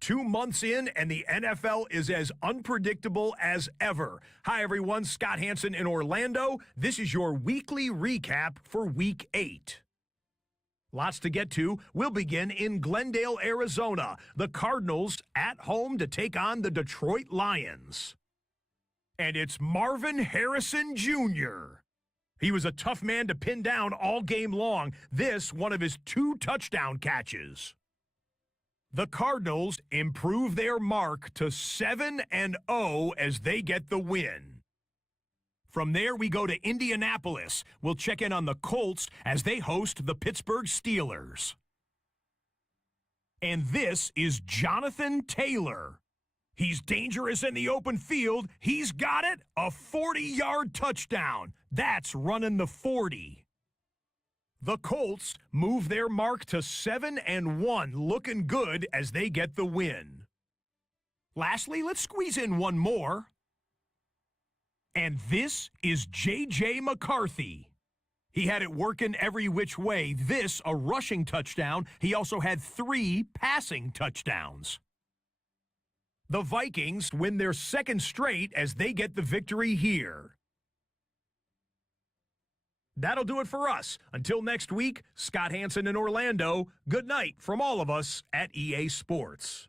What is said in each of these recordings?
2 months in, and the NFL is as unpredictable as ever. Hi, everyone. Scott Hansen in Orlando. This is your weekly recap for Week 8. Lots to get to. We'll begin in Glendale, Arizona. The Cardinals at home to take on the Detroit Lions. And it's Marvin Harrison Jr. He was a tough man to pin down all game long. This, one of his 2 touchdown catches. The Cardinals improve their mark to 7-0 as they get the win. From there, we go to Indianapolis. We'll check in on the Colts as they host the Pittsburgh Steelers. And this is Jonathan Taylor. He's dangerous in the open field. He's got it, a 40-yard touchdown. That's running the 40. The Colts move their mark to 7-1, looking good as they get the win. Lastly, let's squeeze in one more. And this is J.J. McCarthy. He had it working every which way. This, a rushing touchdown. He also had 3 passing touchdowns. The Vikings win their 2nd straight as they get the victory here. That'll do it for us. Until next week, Scott Hansen in Orlando. Good night from all of us at EA Sports.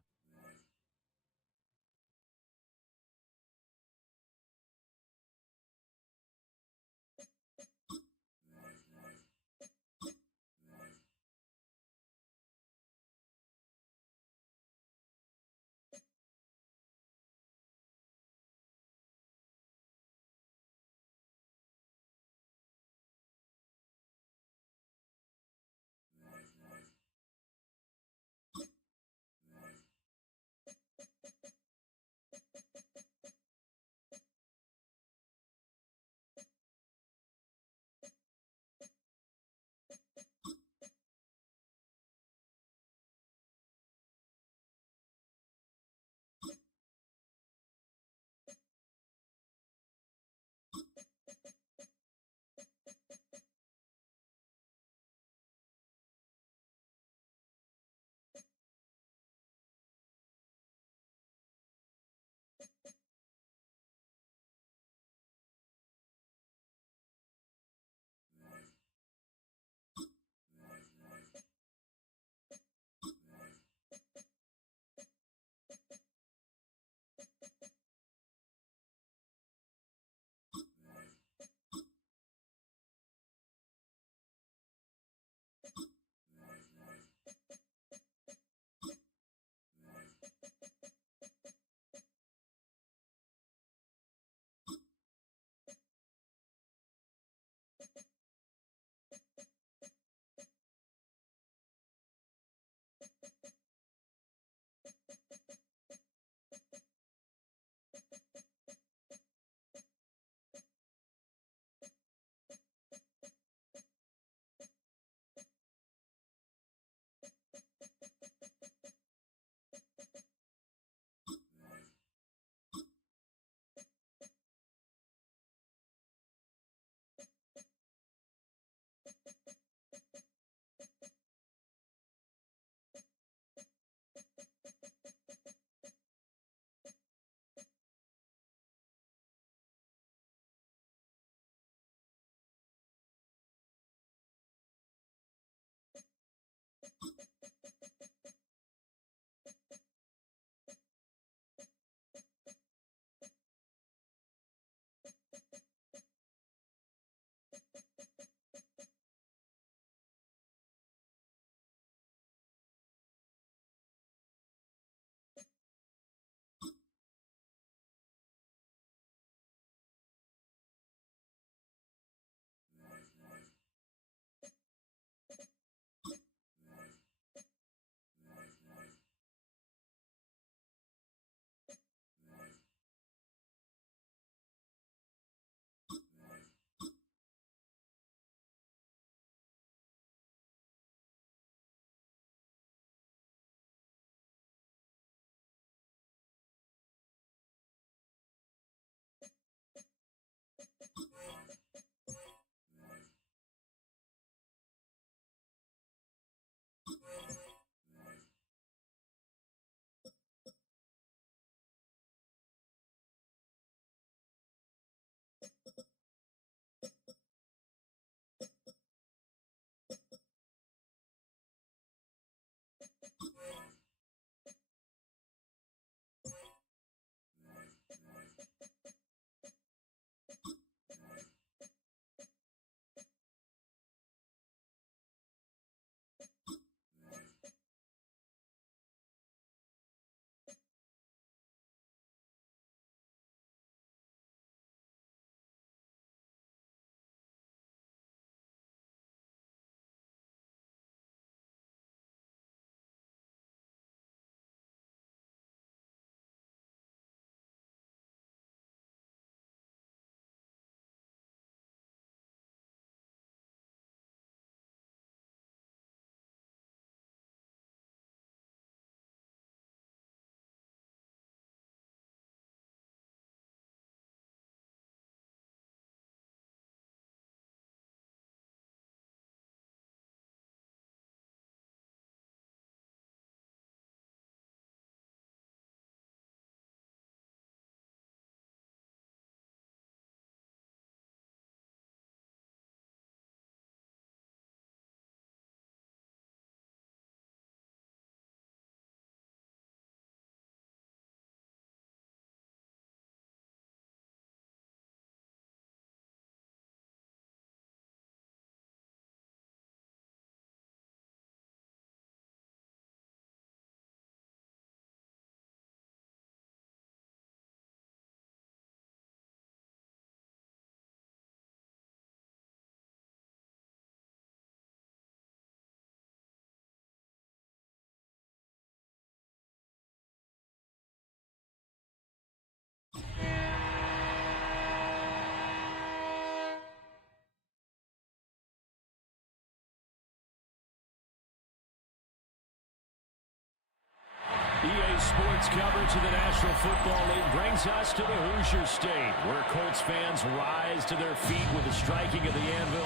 EA Sports coverage of the National Football League brings us to the Hoosier State, where Colts fans rise to their feet with the striking of the anvil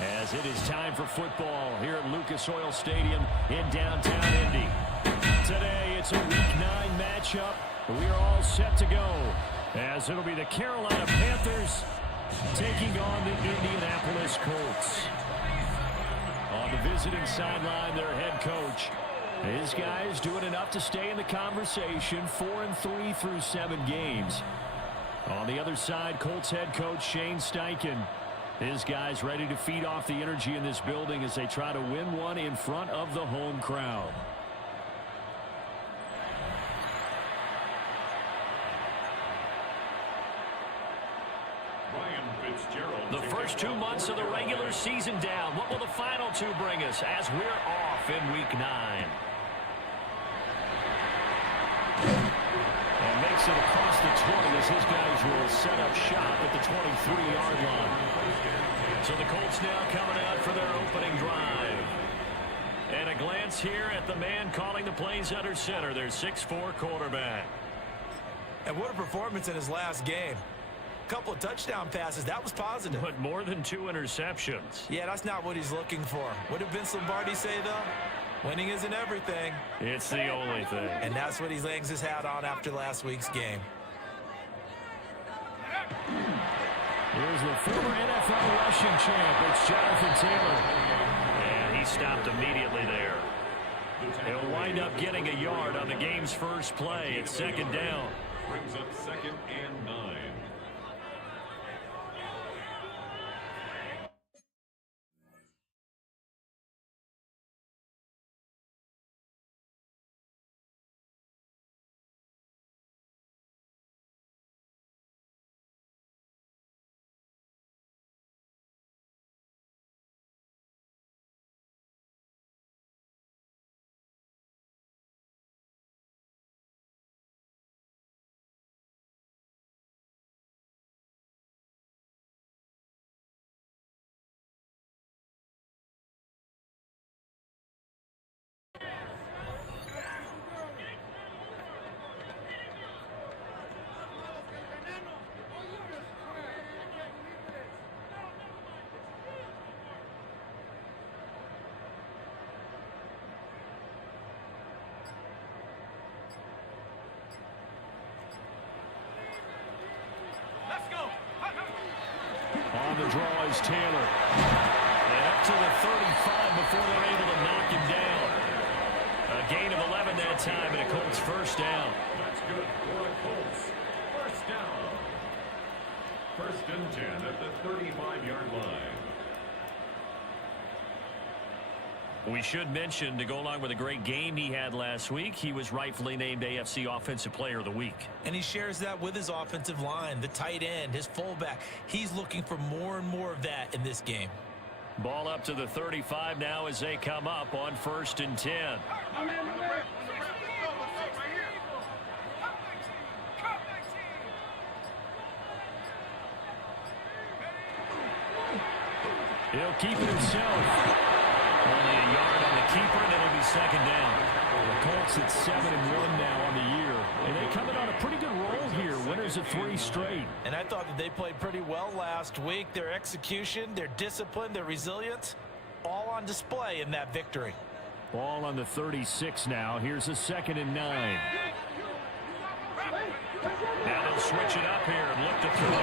as it is time for football here at Lucas Oil Stadium in downtown Indy. Today, it's a Week 9 matchup. We are all set to go as it'll be the Carolina Panthers taking on the Indianapolis Colts. On the visiting sideline, their head coach. His guys doing enough to stay in the conversation, 4-3 through 7 games. On the other side, Colts head coach Shane Steichen. His guys ready to feed off the energy in this building as they try to win one in front of the home crowd. The first 2 months of the regular season down. What will the final 2 bring us as we're off in Week 9? And makes it across the 20 as his guys will set up shop at the 23-yard line. So the Colts now coming out for their opening drive. And a glance here at the man calling the plays under center, their 6'4" quarterback. And what a performance in his last game. Couple of touchdown passes. That was positive. But more than 2 interceptions. Yeah, that's not what he's looking for. What did Vince Lombardi say, though? Winning isn't everything. It's the only thing. And that's what he hangs his hat on after last week's game. Here's the former NFL rushing champ. It's Jonathan Taylor. And he stopped immediately there. He'll wind up getting a yard on the game's first play. It's 2nd down. Brings up 2nd and 9. On the draw is Taylor. And up to the 35 before they're able to knock him down. A gain of 11 that time, and a Colts first down. That's good for a Colts. First down. First and 10 at the 35-yard line. We should mention, to go along with a great game he had last week, he was rightfully named AFC Offensive Player of the Week. And he shares that with his offensive line, the tight end, his fullback. He's looking for more and more of that in this game. Ball up to the 35 now as they come up on first and 10. He'll keep it himself. Only a yard on the keeper, and it'll be second down. The Colts at 7-1 now on the year. And they come in on a pretty good roll here. Winners of 3 straight. And I thought that they played pretty well last week. Their execution, their discipline, their resilience, all on display in that victory. Ball on the 36 now. Here's a 2nd and 9. Now they'll switch it up here and look to throw.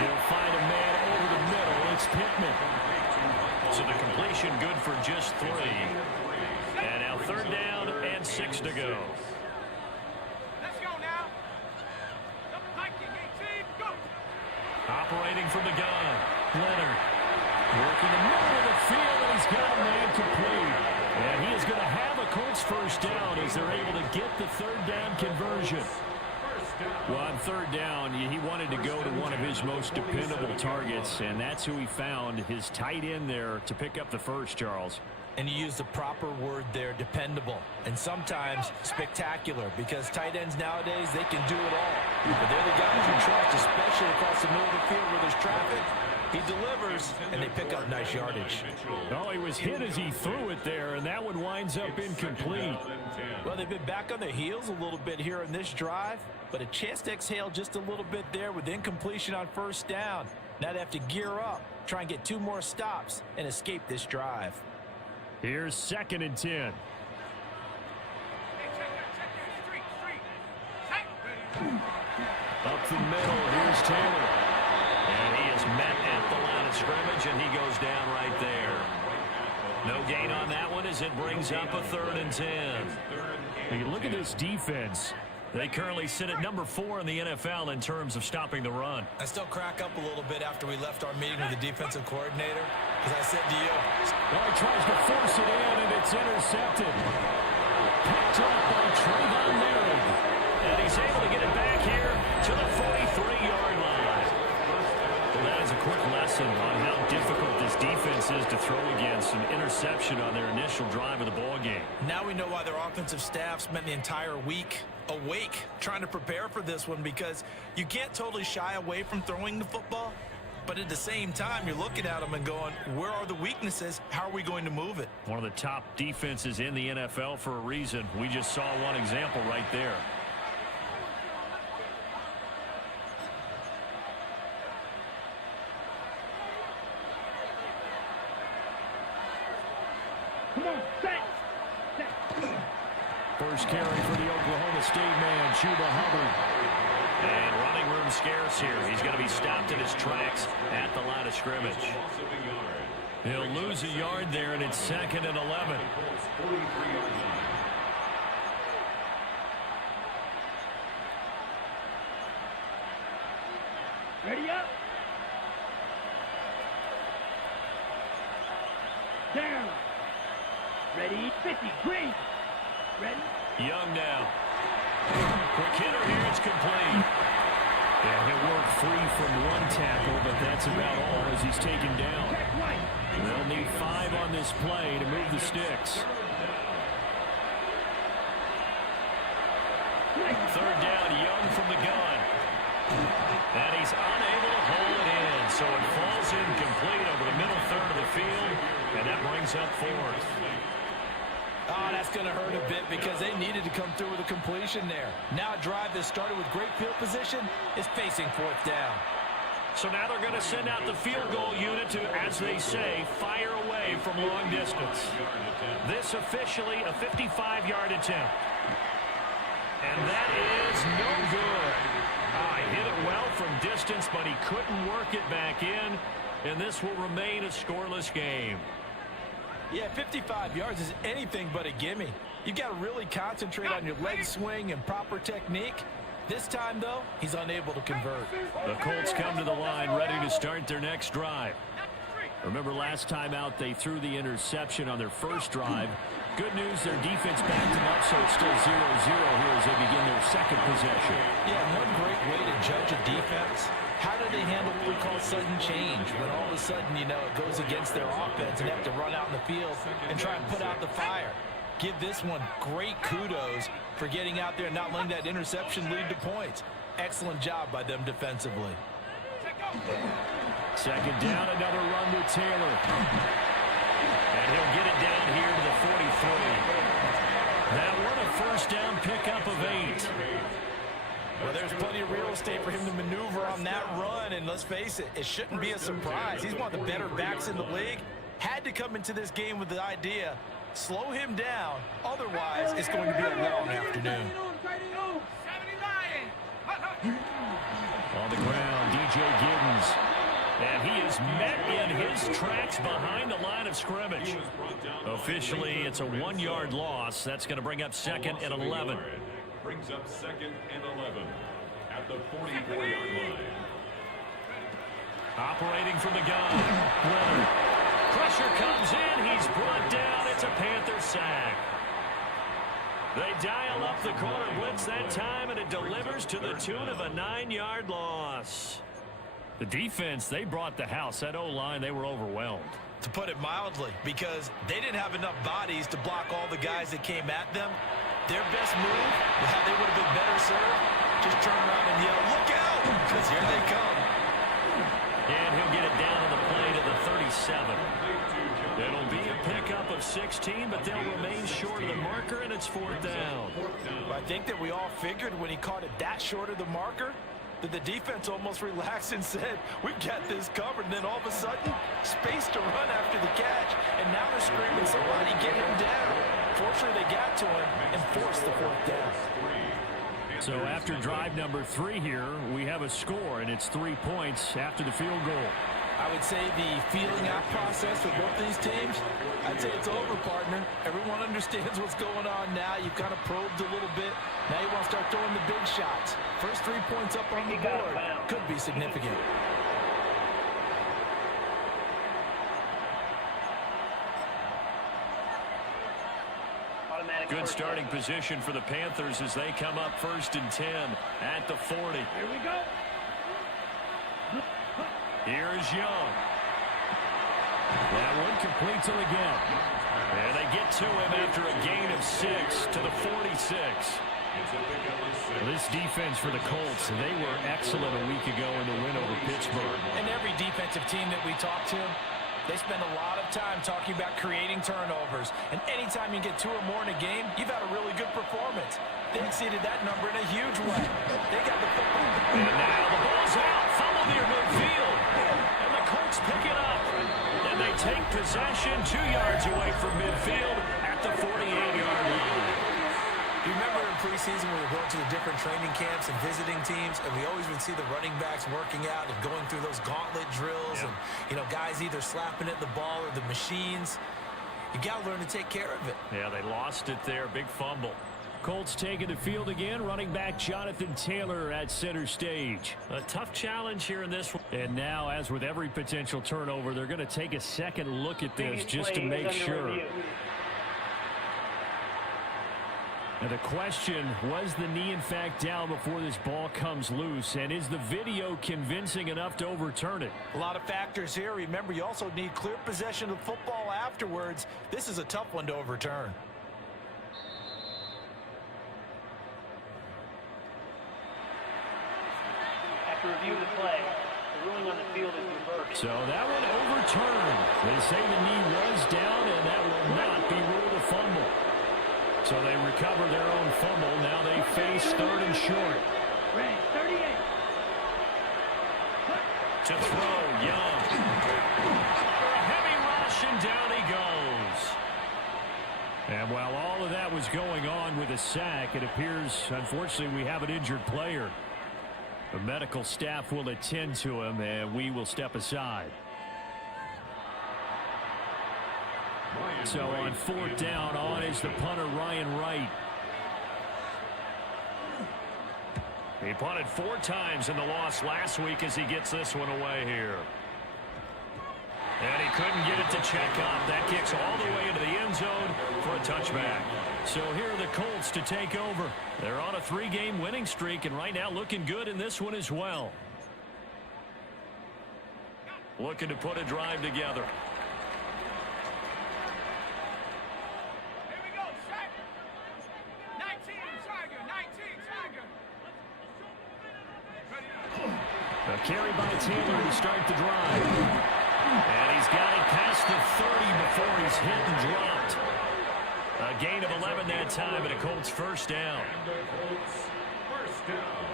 He'll find a man over the middle. It's Pittman. So the completion good for just 3. And now 3rd down and 6 to go. Let's go now. Go. Operating from the gun. Leonard working the middle of the field, and he's got a man complete. And he is going to have a Colts first down as they're able to get the 3rd down conversion. Well, on 3rd down, he wanted to go to one of his most dependable targets, and that's who he found, his tight end there, to pick up the first, Charles. And you used the proper word there, dependable, and sometimes spectacular, because tight ends nowadays, they can do it all. But they're the guys who trust, especially across the middle of the field where there's traffic. He delivers, and they pick up nice yardage. Oh, he was hit as he threw it there, and that one winds up incomplete. Well, they've been back on their heels a little bit here in this drive, but a chance to exhale just a little bit there with incompletion on first down. Now they have to gear up, try and get 2 more stops, and escape this drive. Here's 2nd and 10. Up the middle, here's Taylor. And he is met at the line of scrimmage, and he goes down right there. No gain on that one as it brings up a 3rd and 10. Hey, look at this defense. They currently sit at number 4 in the NFL in terms of stopping the run. I still crack up a little bit after we left our meeting with the defensive coordinator, because I said to you, well, he tries to force it in, and it's intercepted. Picked up by Trayvon Merritt. And he's able to get it back here to the 43-yard line. Well, that is a quick lesson on how difficult this defense is to throw against. An interception on their initial drive of the ball game. now we know why their offensive staff spent the entire week awake trying to prepare for this one, because you can't totally shy away from throwing the football. But at the same time, you're looking at them and going, where are the weaknesses? How are we going to move it? One of the top defenses in the NFL for a reason. We just saw one example right there. First carry for the Oklahoma State man, Chuba Hubbard. And running room scarce here. He's going to be stopped in his tracks at the line of scrimmage. He'll lose a yard there, and it's 2nd and 11. Ready up. Down. Ready. 50. Green. Ready. Young now. Quick hitter here. It's complete. Yeah, he'll work free from one tackle, but that's about all as he's taken down. They'll need 5 on this play to move the sticks. 3rd down, Young from the gun. And he's unable to hold it in, so it falls incomplete over the middle third of the field, and that brings up 4th. Oh, that's going to hurt a bit because they needed to come through with a completion there. Now a drive that started with great field position is facing 4th down. So now they're going to send out the field goal unit to, as they say, fire away from long distance. This officially a 55-yard attempt. And that is no good. Hit it well from distance. distance, but he couldn't work it back in, and this will remain a scoreless game. Yeah, 55 yards is anything but a gimme. You've got to really concentrate on your leg swing and proper technique. This time, though, he's unable to convert. The Colts come to the line ready to start their next drive. Remember last time out they threw the interception on their first drive. Good news, their defense backed them up, so it's still 0-0 here as they begin their second possession. Yeah, one great way to judge a defense. How do they handle what we call sudden change? When all of a sudden, you know, it goes against their offense and they have to run out in the field and try and put out the fire. Give this one great kudos for getting out there and not letting that interception lead to points. Excellent job by them defensively. Second down, another run with Taylor. And he'll get it down here to the 43. That one a first down pickup of 8. Well, there's plenty of real estate for him to maneuver on that run, and let's face it, it shouldn't be a surprise. He's one of the better backs in the league. Had to come into this game with the idea, slow him down, otherwise it's going to be a long afternoon. On the ground, DJ Giddens. And he is met in his tracks behind the line of scrimmage. Officially, it's a 1-yard loss. That's going to bring up 2nd and 11. Brings up 2nd and 11 at the 44-yard line. Operating from the gun. Leonard. Pressure comes in. He's brought down. It's a Panther sack. They dial up the corner blitz that time, and it delivers to the tune of a 9-yard loss. The defense, they brought the house. That O-line, they were overwhelmed. To put it mildly, because they didn't have enough bodies to block all the guys that came at them. Their best move, how they would have been better served, just turn around and yell, "Look out!" Because here they come. And he'll get it down on the play to the 37. It'll be a pickup of 16, but they'll remain short of the marker, and it's 4th down. I think that we all figured when he caught it that short of the marker, that the defense almost relaxed and said, "We got this covered." And then all of a sudden, space to run after the catch, and now they're screaming, "Somebody get him down." Fortunately, they got to him and forced the 4th down. So after drive number 3 here, we have a score, and it's 3 points after the field goal. I would say the feeling out process for both these teams, I'd say it's over, partner. Everyone understands what's going on now. You've kind of probed a little bit. Now you want to start throwing the big shots. First 3 points up on the board could be significant. Good starting position for the Panthers as they come up 1st and 10 at the 40. Here we go. Here is Young. That one complete to Leggett. And they get to him after a gain of 6 to the 46. This defense for the Colts, they were excellent a week ago in the win over Pittsburgh. And every defensive team that we talk to, they spend a lot of time talking about creating turnovers. And anytime you get 2 or more in a game, you've had a really good performance. They exceeded that number in a huge way. They got the football. And now the ball's out. Fumble near midfield. And the Colts pick it up. And they take possession 2 yards away from midfield at the 48-yard line. You remember in preseason we were going to the different training camps and visiting teams, and we always would see the running backs working out and going through those gauntlet drills, and, you know, guys either slapping at the ball or the machines. You got to learn to take care of it. Yeah, they lost it there. Big fumble. Colts taking the field again. Running back Jonathan Taylor at center stage. A tough challenge here in this one. And now, as with every potential turnover, they're going to take a second look at this just to make sure. Now the question, was the knee in fact down before this ball comes loose? And is the video convincing enough to overturn it? A lot of factors here. Remember, you also need clear possession of football afterwards. This is a tough one to overturn. After review of the play, the ruling on the field is reversed. So that one overturned. They say the knee was down, and that will not be ruled a fumble. So they recover their own fumble. Now they face 3rd and short. Ready, 38. To throw, Young. For a heavy rush, and down he goes. And while all of that was going on with a sack, it appears, unfortunately, we have an injured player. The medical staff will attend to him, and we will step aside. So on fourth down, on is the punter, Ryan Wright. He punted 4 times in the loss last week as he gets this one away here. And he couldn't get it to check up. That kicks all the way into the end zone for a touchback. So here are the Colts to take over. They're on a 3-game winning streak, and right now looking good in this one as well. Looking to put a drive together. Here we go, set. 19, Tiger, 19, Tiger. A carry by Taylor to start the drive. And he's got it past the 30 before he's hit and dropped. A gain of 11 that time, and a Colts first down. And the Colts first down.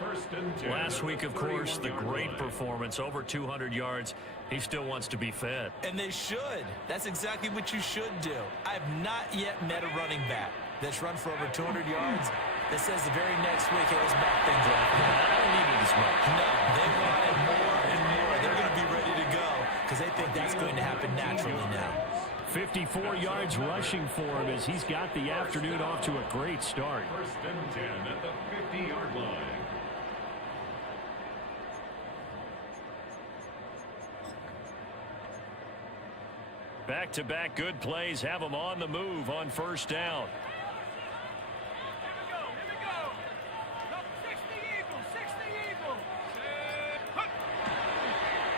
First and 10. Last week, of course, the great performance, over 200 yards. He still wants to be fed. And they should. That's exactly what you should do. I have not yet met a running back that's run for over 200 yards that says the very next week, hey, let's back things up. I don't need it as much. No, they want it more and more. They're going to be ready to go because they think that's going to happen naturally now. 54 yards rushing for him as he's got the afternoon off to a great start. First and 10 at the 50-yard line. Back-to-back good plays have him on the move on first down. Here we go. 60 Eagles, 60 Eagles.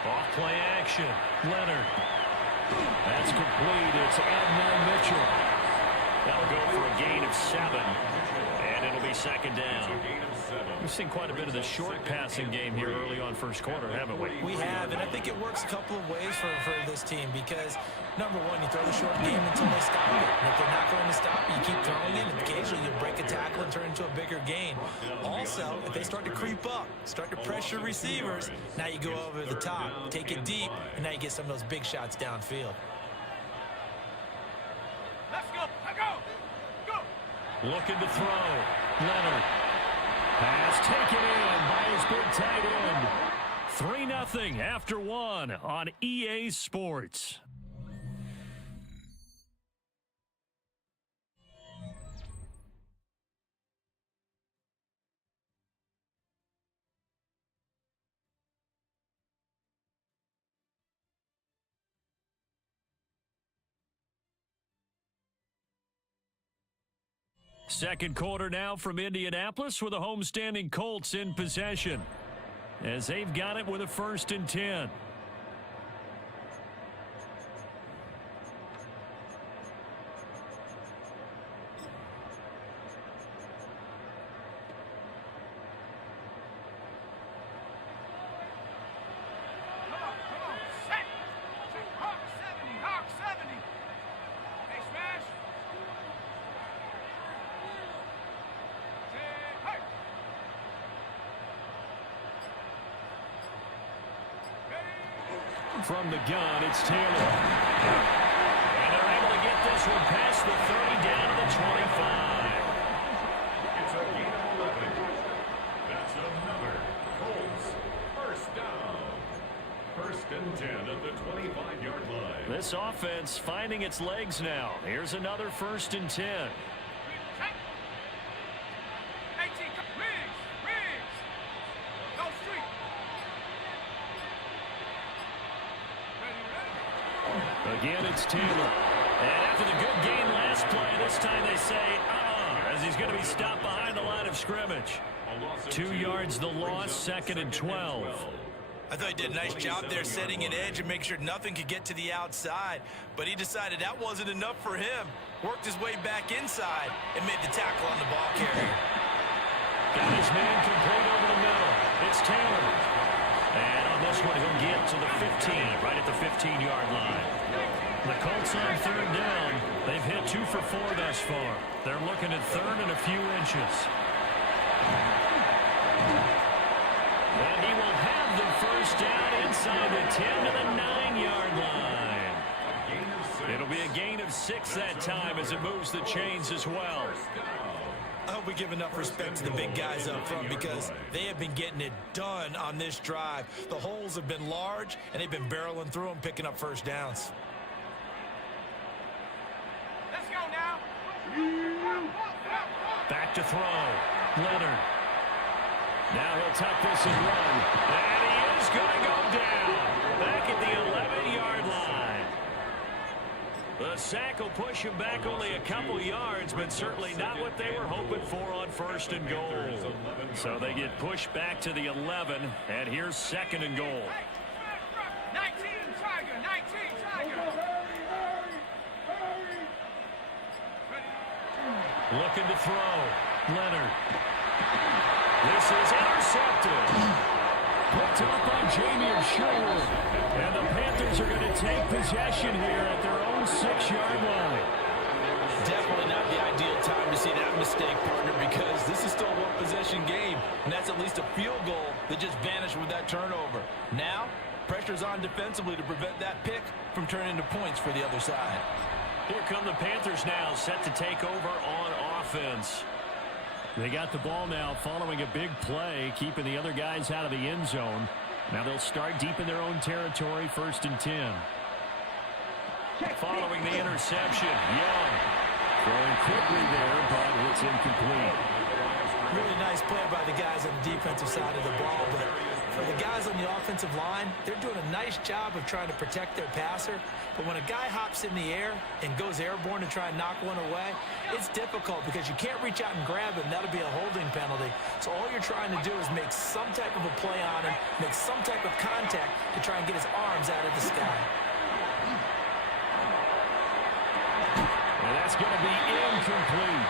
Off play action. Leonard. That's complete. It's Adnan Mitchell. That'll go for a gain of 7. And it'll be second down. We've seen quite a bit of the short passing game here early on first quarter, haven't we? We have, and I think it works a couple of ways for this team because, number one, you throw the short game until they stop it. And if they're not going to stop you, you keep throwing it, and occasionally you'll break a tackle and turn into a bigger gain. Also, if they start to creep up, start to pressure receivers, now you go over the top, take it deep, and now you get some of those big shots downfield. Let's go. Go. Go. Looking to throw. Leonard. Pass taken in by his big tight end. 3-0 after 1 on EA Sports. Second quarter now from Indianapolis with the homestanding Colts in possession as they've got it with a 1st and 10. Set. Hawk 70, Hawk 70. Hey, smash. Hey. From the gun, it's Taylor. And they're able to get this one past the 30 down to the 25. It's a gain of 11. That's another Colts first down. First and 10 at the 25-yard line. This offense finding its legs now. Here's another 1st and 10. 18, Riggs. Go street. Again, it's Taylor. And after the good game last play, this time they say, as he's going to be stopped behind the line of scrimmage. 2 yards the loss, 2nd and 12. I thought he did a nice job there setting an edge and make sure nothing could get to the outside. But he decided that wasn't enough for him. Worked his way back inside and made the tackle on the ball carrier. Got his man complete over the middle. It's Taylor. And on this one, he'll get to the 15, right at the 15-yard line. The Colts on 3rd down. They've hit 2 for 4 thus far. They're looking at 3rd and a few inches. And he will have the first down inside the 10 to the 9-yard line. It'll be a gain of 6 that time as it moves the chains as well. hope we give enough respect to the big guys up front because they have been getting it done on this drive. The holes have been large, and they've been barreling through them, picking up first downs. Let's go now. Back to throw. Leonard. Now he'll tuck this and run. And he is going to go down. Back at the 11-yard line. The sack will push him back only a couple yards, but certainly not what they were hoping for on first and goal. So they get pushed back to the 11, and here's second and goal. 19 Tiger, 19 Tiger. Looking to throw. Leonard. This is intercepted. Picked up by Jamie Sherwood. And the Panthers are going to take possession here at their own 6-yard line. Definitely not the ideal time to see that mistake, partner, because this is still a one-possession game, and that's at least a field goal that just vanished with that turnover. Now, pressure's on defensively to prevent that pick from turning into points for the other side. Here come the Panthers now, set to take over on offense. They got the ball now following a big play, keeping the other guys out of the end zone. Now they'll start deep in their own territory, 1st and 10. Following the interception, Young throwing quickly there, but it's incomplete. Really nice play by the guys on the defensive side of the ball, but for the guys on the offensive line, they're doing a nice job of trying to protect their passer. But when a guy hops in the air and goes airborne to try and knock one away, it's difficult because you can't reach out and grab him. That'll be a holding penalty. So all you're trying to do is make some type of a play on him, make some type of contact to try and get his arms out of the sky. And that's going to be incomplete.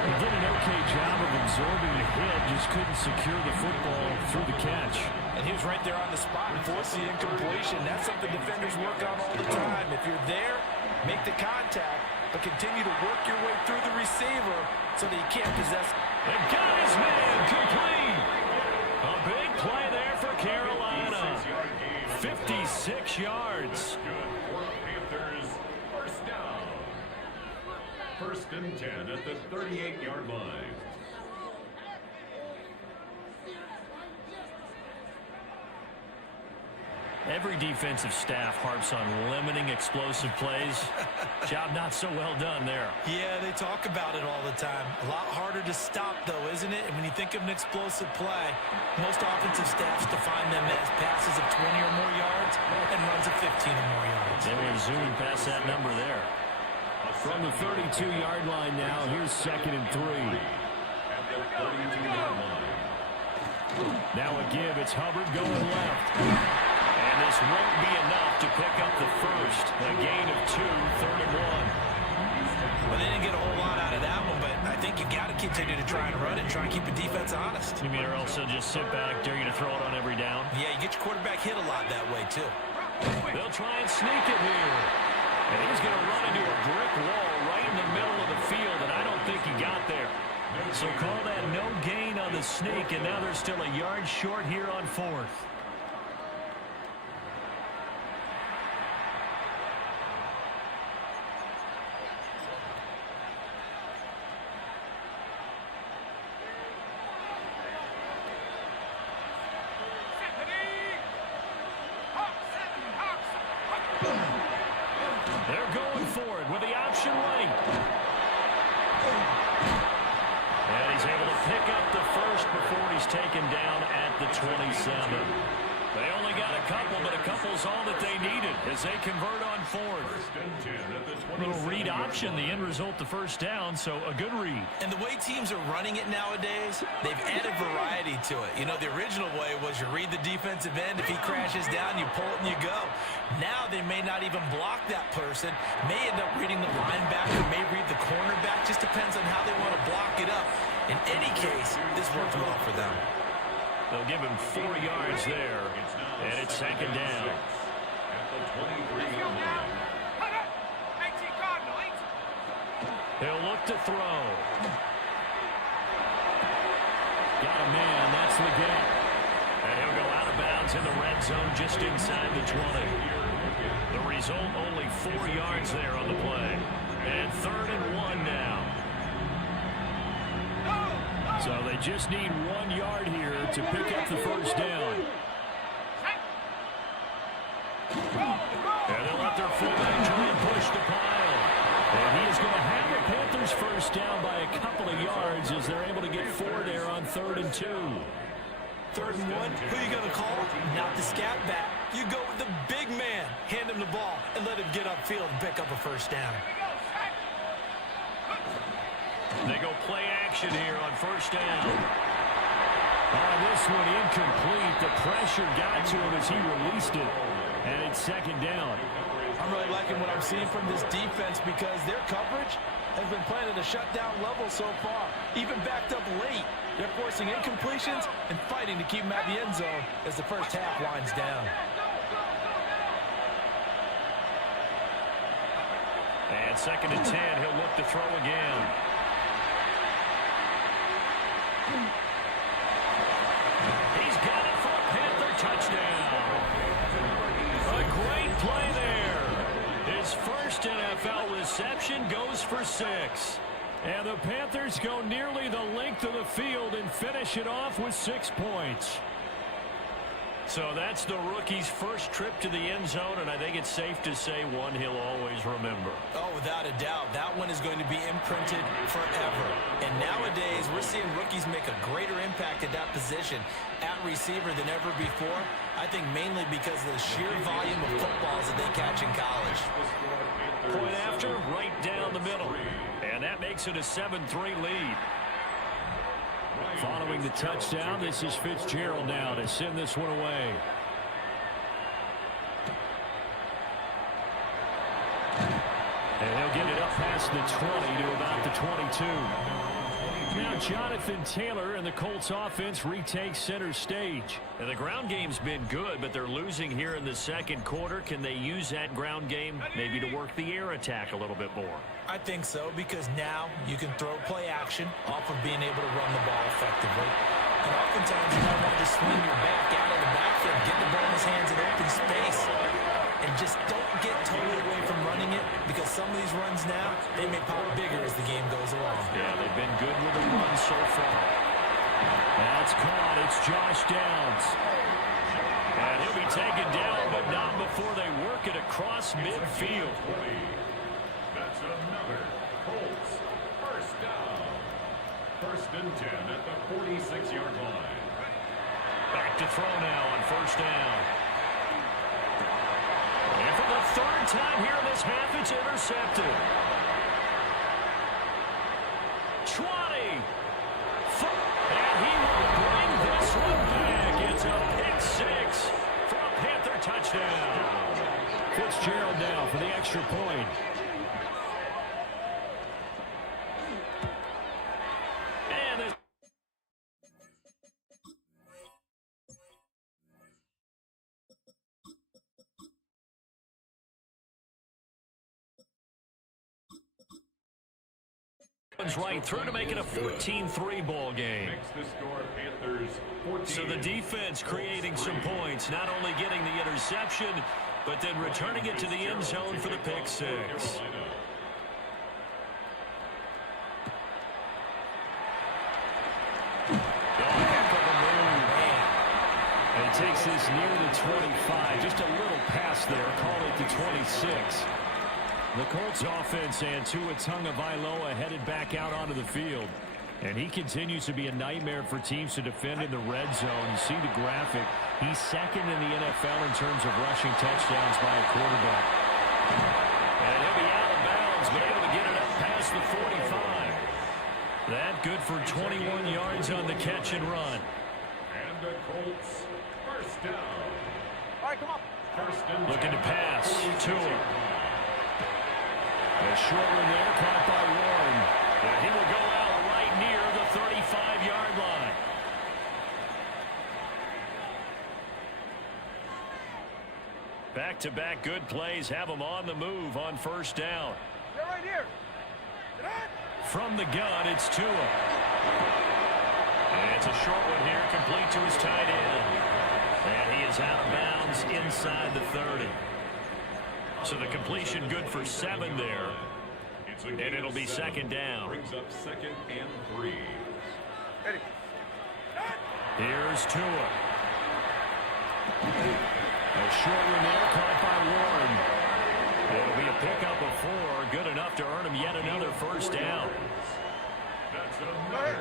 He did an okay job of absorbing the hit, just couldn't secure the football through the catch. And he was right there on the spot and forced the incompletion. That's something defenders work on all the time. If you're there, make the contact, but continue to work your way through the receiver so that you can't possess. The guy's man complete. A big play there for Carolina. 56 yards. Good for Panthers. First down. 1st and 10 at the 38-yard line. Every defensive staff harps on limiting explosive plays. Job not so well done there. Yeah, they talk about it all the time. A lot harder to stop, though, isn't it? And when you think of an explosive play, most offensive staffs define them as passes of 20 or more yards and runs of 15 or more yards. They were zooming past that number there. From the 32-yard line now, here's 2nd and 3. At the 32-yard line. Now a give, it's Hubbard going left. And this won't be enough to pick up the first. A gain of 2, 3rd and 1. Well, they didn't get a whole lot out of that one, but I think you've got to continue to try and run it, try and keep the defense honest. You mean or else they'll just sit back, dare you to throw it on every down? Yeah, you get your quarterback hit a lot that way, too. They'll try and sneak it here. And he's going to run into a brick wall right in the middle of the field, and I don't think he got there. So call that no gain on the sneak, and now they're still a yard short here on 4th. They're going for it with the option right. And he's able to pick up the first before he's taken down at the 27. They only got a couple, but a couple's all that they needed as they convert on 4th. 1st and 10 at the 27. Little read option, the end result, the first down, so a good read. And the way teams are running it nowadays, they've added variety to it. You know, the original way was you read the defensive end. If he crashes down, you pull it and you go. Now they may not even block that person, may end up reading the linebacker, may read the cornerback. Just depends on how they want to block it up. In any case, this worked well for them. They'll give him 4 yards there, and it's 2nd down. At the 23-yard line. He'll look to throw. Got a man, that's the get. And he'll go out of bounds in the red zone just inside the 20. The result, only 4 yards there on the play. And 3rd and 1 now. So they just need 1 yard here to pick up the first down. And they'll let their fullback try and push the pile. And he is going to have the Panthers first down by a couple of yards as they're able to get 4 there on 3rd and 2. 3rd and 1, who are you going to call? Not the scat back. You go with the big man. Hand him the ball and let him get upfield and pick up a first down. They go play action here on first down. This one incomplete. The pressure got to him as he released it. And it's 2nd down. I'm really liking what I'm seeing from this defense because their coverage has been playing at a shutdown level so far. Even backed up late. They're forcing incompletions and fighting to keep them at the end zone as the first half winds down. And 2nd and 10, he'll look to throw again. He's got it for a Panther touchdown. A great play there. His first NFL reception goes for 6. And the Panthers go nearly the length of the field and finish it off with 6 points. So that's the rookie's first trip to the end zone, and I think it's safe to say one he'll always remember. Oh, without a doubt. That one is going to be imprinted forever. And nowadays, we're seeing rookies make a greater impact at that position at receiver than ever before. I think mainly because of the sheer volume of footballs that they catch in college. Point after, right down the middle. And that makes it a 7-3 lead. Following the touchdown, this is Fitzgerald now to send this one away. And he'll get it up past the 20 to about the 22. Now Jonathan Taylor and the Colts offense retake center stage. And the ground game's been good, but they're losing here in the second quarter. Can they use that ground game maybe to work the air attack a little bit more? I think so, because now you can throw play action off of being able to run the ball effectively. And oftentimes you might want to swing your back out of the backfield, get the ball in his hands in open space, and just don't get totally away from running it, because some of these runs now, they may pop bigger as the game goes along. Yeah, they've been good with the run so far. That's caught. It's Josh Downs. And he'll be taken down, but not before they work it across midfield. That's another Colts first down. 1st and 10 at the 46-yard line. Back to throw now on first down. And for the 3rd time here in this half, it's intercepted. 20. And he will bring this one back. It's a pick 6 for a Panther touchdown. Fitzgerald now for the extra point. Right through to make it a 14-3 ball game. So the defense creating some points, not only getting the interception, but then returning it to the end zone for the pick 6. And he takes this near the 25, just a little pass there, call it the 26. The Colts offense and Tua Tagovailoa headed back out onto the field. And he continues to be a nightmare for teams to defend in the red zone. You see the graphic. He's 2nd in the NFL in terms of rushing touchdowns by a quarterback. And he'll be out of bounds, but able to get it up past the 45. That good for 21 yards on the catch and run. And the Colts first down. All right, come on. Looking to pass. Tua. A short one there, caught by Warren. And he will go out right near the 35-yard line. Back-to-back good plays have him on the move on first down. They're right here. From the gun, it's Tua. And it's a short one here, complete to his tight end. And he is out of bounds inside the 30. So the completion good for 7 there. And it'll be 2nd down. Brings up 2nd and 3. Here's Tua. A short one there, caught by Warren. It'll be a pickup of 4, good enough to earn him yet another first down. That's another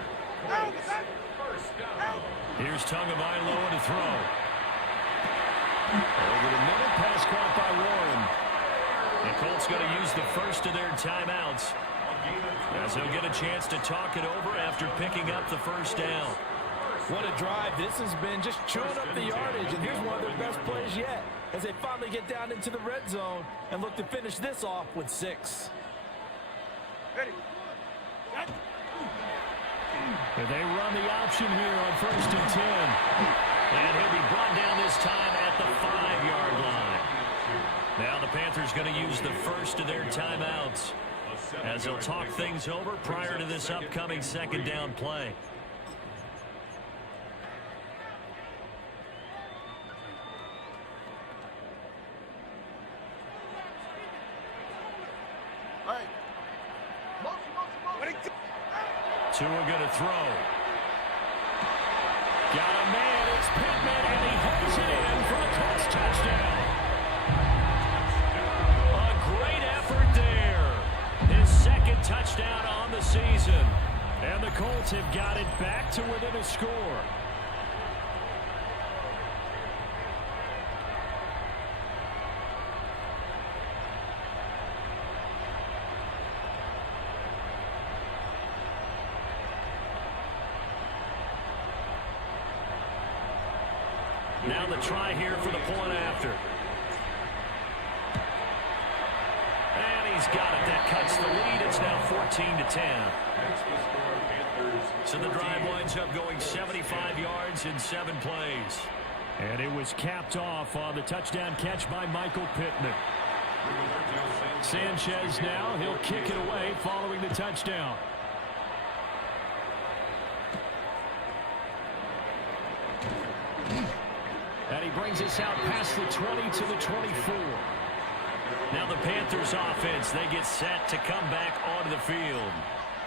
Colts first down. Here's Tagovailoa to throw. Over the middle, pass caught by Warren. The Colts going to use the first of their timeouts, as they'll get a chance to talk it over after picking up the first down. What a drive. This has been just chewing up the yardage, and here's one of their best plays yet as they finally get down into the red zone and look to finish this off with 6. They run the option here on 1st and 10. And he'll be brought down this time at the 5-yard line. Now the Panthers going to use the first of their timeouts, as they'll talk things over prior to this upcoming second down play. Tua going to throw. Got a man, it's Pittman, and he holds it in for the Colts touchdown. A great effort there. His second touchdown on the season. And the Colts have got it back to within a score. Now the try here for the point after. And he's got it. That cuts the lead. It's now 14-10. So the drive winds up going 75 yards in 7 plays. And it was capped off on the touchdown catch by Michael Pittman. Sanchez now, he'll kick it away following the touchdown. And he brings us out past the 20 to the 24. Now the Panthers offense, they get set to come back onto the field.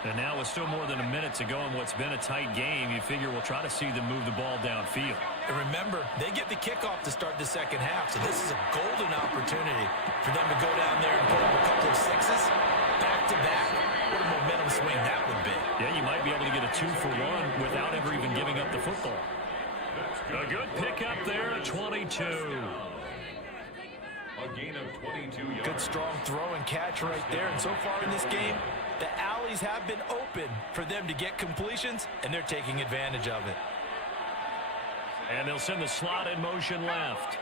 And now with still more than a minute to go in what's been a tight game, you figure we'll try to see them move the ball downfield. And remember, they get the kickoff to start the second half, so this is a golden opportunity for them to go down there and put up a couple of 6s back-to-back. What a momentum swing that would be. Yeah, you might be able to get a 2-for-1 without ever even giving up the football. A good pickup there at 22. A gain of 22 yards. Good strong throw and catch right there. And so far in this game, the alleys have been open for them to get completions, and they're taking advantage of it. And they'll send the slot in motion left.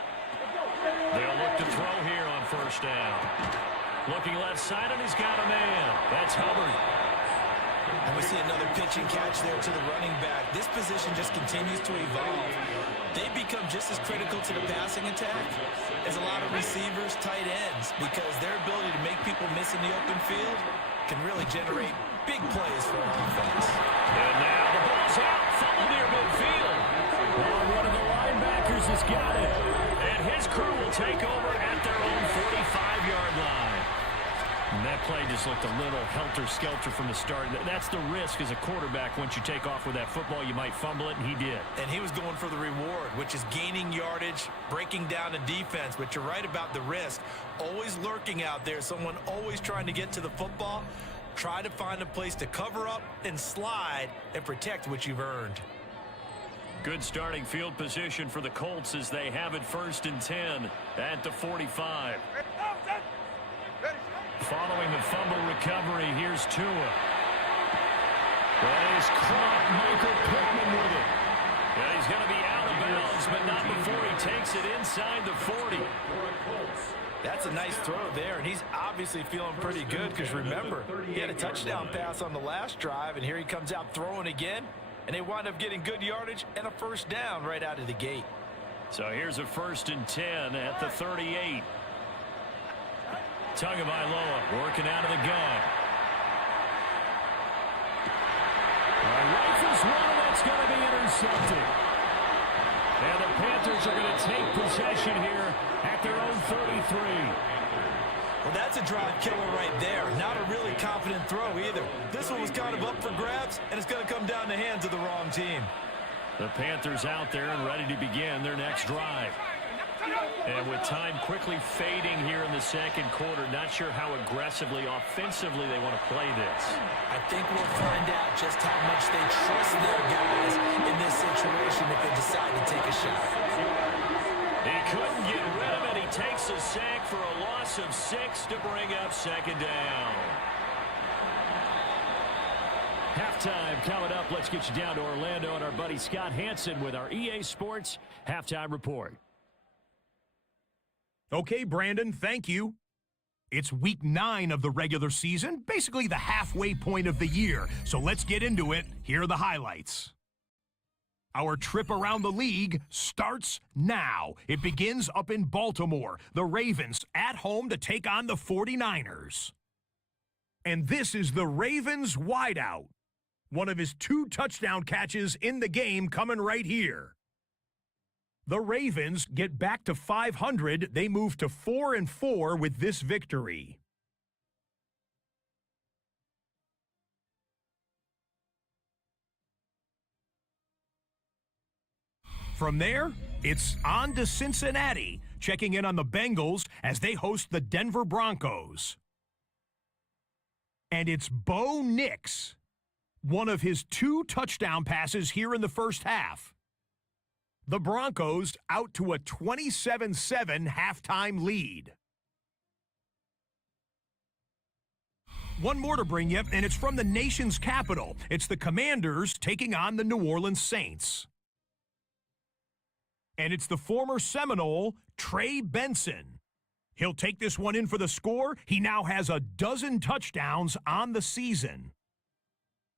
They'll look to throw here on first down. Looking left side, and he's got a man. That's Hubbard. And we see another pitch and catch there to the running back. This position just continues to evolve. They become just as critical to the passing attack as a lot of receivers, tight ends, because their ability to make people miss in the open field can really generate big plays for an offense. And now the ball's out, fumble near midfield. Well, one of the linebackers has got it. And his crew will take over at their own 45-yard line. And that play just looked a little helter-skelter from the start. That's the risk as a quarterback. Once you take off with that football, you might fumble it, and he did. And he was going for the reward, which is gaining yardage, breaking down a defense. But you're right about the risk. Always lurking out there, someone always trying to get to the football. Try to find a place to cover up and slide and protect what you've earned. Good starting field position for the Colts as they have it 1st and 10 at the 45. Following the fumble recovery, here's Tua. Well, he's caught Michael Pittman with it. And he's going to be out of bounds, but not before he takes it inside the 40. That's a nice throw there, and he's obviously feeling pretty good because, remember, he had a touchdown pass on the last drive, and here he comes out throwing again, and they wind up getting good yardage and a first down right out of the gate. So here's a 1st and 10 at the 38. Tagovailoa working out of the gun. Rifles one, that's going to be intercepted. And the Panthers are going to take possession here at their own 33. Well, that's a drive killer right there. Not a really confident throw either. This one was kind of up for grabs, and it's going to come down the hands of the wrong team. The Panthers out there and ready to begin their next drive. And with time quickly fading here in the second quarter, not sure how aggressively, offensively they want to play this. I think we'll find out just how much they trust their guys in this situation if they decide to take a shot. He couldn't get rid of it. He takes a sack for a loss of 6 to bring up second down. Halftime coming up. Let's get you down to Orlando and our buddy Scott Hanson with our EA Sports Halftime Report. Okay, Brandon, thank you. It's week 9 of the regular season, basically the halfway point of the year. So let's get into it. Here are the highlights. Our trip around the league starts now. It begins up in Baltimore. The Ravens at home to take on the 49ers. And this is the Ravens wideout. One of his 2 touchdown catches in the game coming right here. The Ravens get back to 500. They move to 4-4 with this victory. From there, it's on to Cincinnati, checking in on the Bengals as they host the Denver Broncos. And it's Bo Nix, one of his 2 touchdown passes here in the first half. The Broncos out to a 27-7 halftime lead. One more to bring you, and it's from the nation's capital. It's the Commanders taking on the New Orleans Saints. And it's the former Seminole, Trey Benson. He'll take this one in for the score. He now has a 12 touchdowns on the season.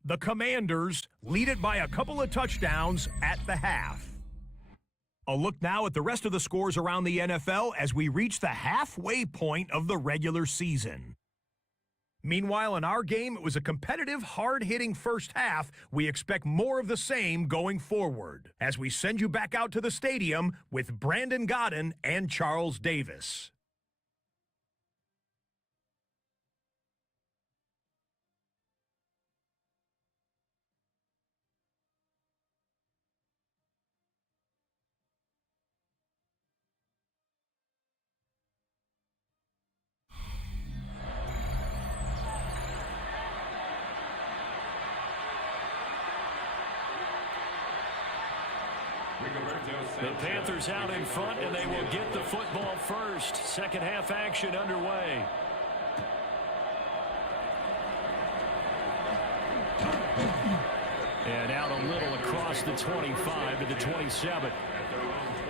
The Commanders lead it by a couple of touchdowns at the half. A look now at the rest of the scores around the NFL as we reach the halfway point of the regular season. Meanwhile, in our game, it was a competitive, hard-hitting first half. We expect more of the same going forward as we send you back out to the stadium with Brandon Godden and Charles Davis. The Panthers out in front, and they will get the football first. Second half action underway. And out a little across the 25 to the 27.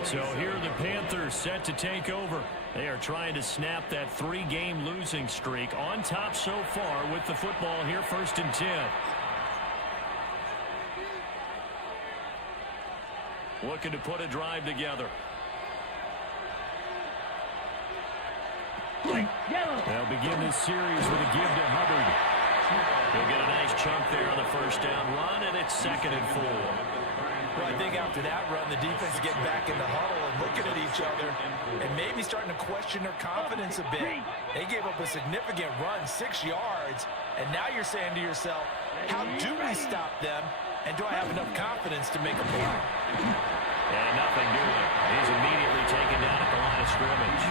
So here are the Panthers set to take over. They are trying to snap that 3-game losing streak. On top so far with the football here, 1st and 10. Looking to put a drive together. They'll begin this series with a give to Hubbard. He'll get a nice chunk there on the first down run, and it's 2nd and 4. Well, I think after that run, the defense is getting back in the huddle and looking at each other and maybe starting to question their confidence a bit. They gave up a significant run, 6 yards, and now you're saying to yourself, how do we stop them? And do I have enough confidence to make a play? And nothing doing. He's immediately taken down at the line of scrimmage.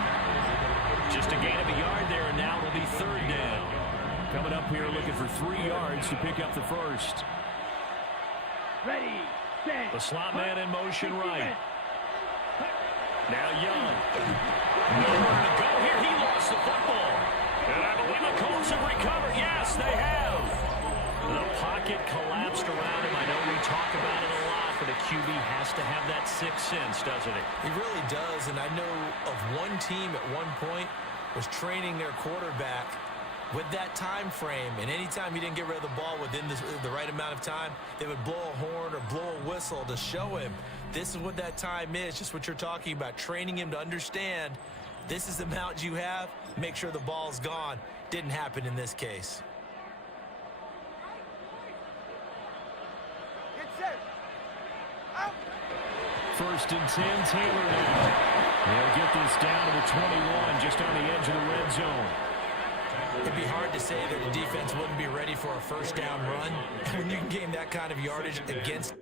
Just a gain of a yard there, and now it'll be 3rd down. Coming up here looking for 3 yards to pick up the first. Ready, set. The slot man in motion right. Now Young. Nowhere to go here. He lost the football. And I believe the Colts have recovered. Yes, they have. The pocket collapsed around him. I know we talk about it a lot, but a QB has to have that 6th sense, doesn't it? He really does, and I know of one team at one point was training their quarterback with that time frame, and anytime he didn't get rid of the ball within the right amount of time, they would blow a horn or blow a whistle to show him this is what that time is, just what you're talking about, training him to understand this is the amount you have, make sure the ball's gone. Didn't happen in this case. First and 10, Taylor now. They'll get this down to the 21, just on the edge of the red zone. It'd be hard to say that the defense wouldn't be ready for a first down run. When you can gain that kind of yardage against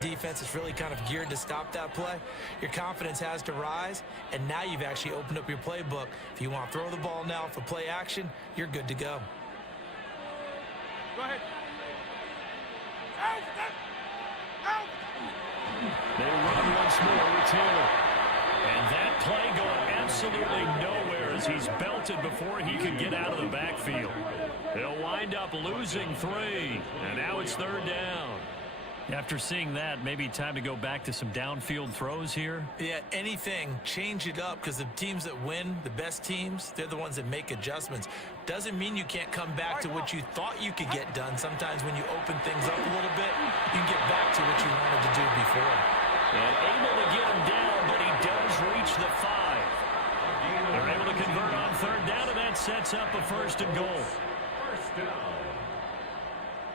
Defense is really kind of geared to stop that play. Your confidence has to rise, and now you've actually opened up your playbook. If you want to throw the ball now for play action, you're good to go. Go ahead. They run once more with Taylor. And that play going absolutely nowhere as he's belted before he could get out of the backfield. They'll wind up losing 3, and now it's 3rd down. After seeing that, maybe time to go back to some downfield throws here. Yeah, anything, change it up, because the teams that win, the best teams, they're the ones that make adjustments. Doesn't mean you can't come back to what you thought you could get done. Sometimes when you open things up a little bit, you can get back to what you wanted to do before. And able to get him down, but he does reach the 5. They're able to convert on 3rd down, and that sets up a 1st and goal. First down.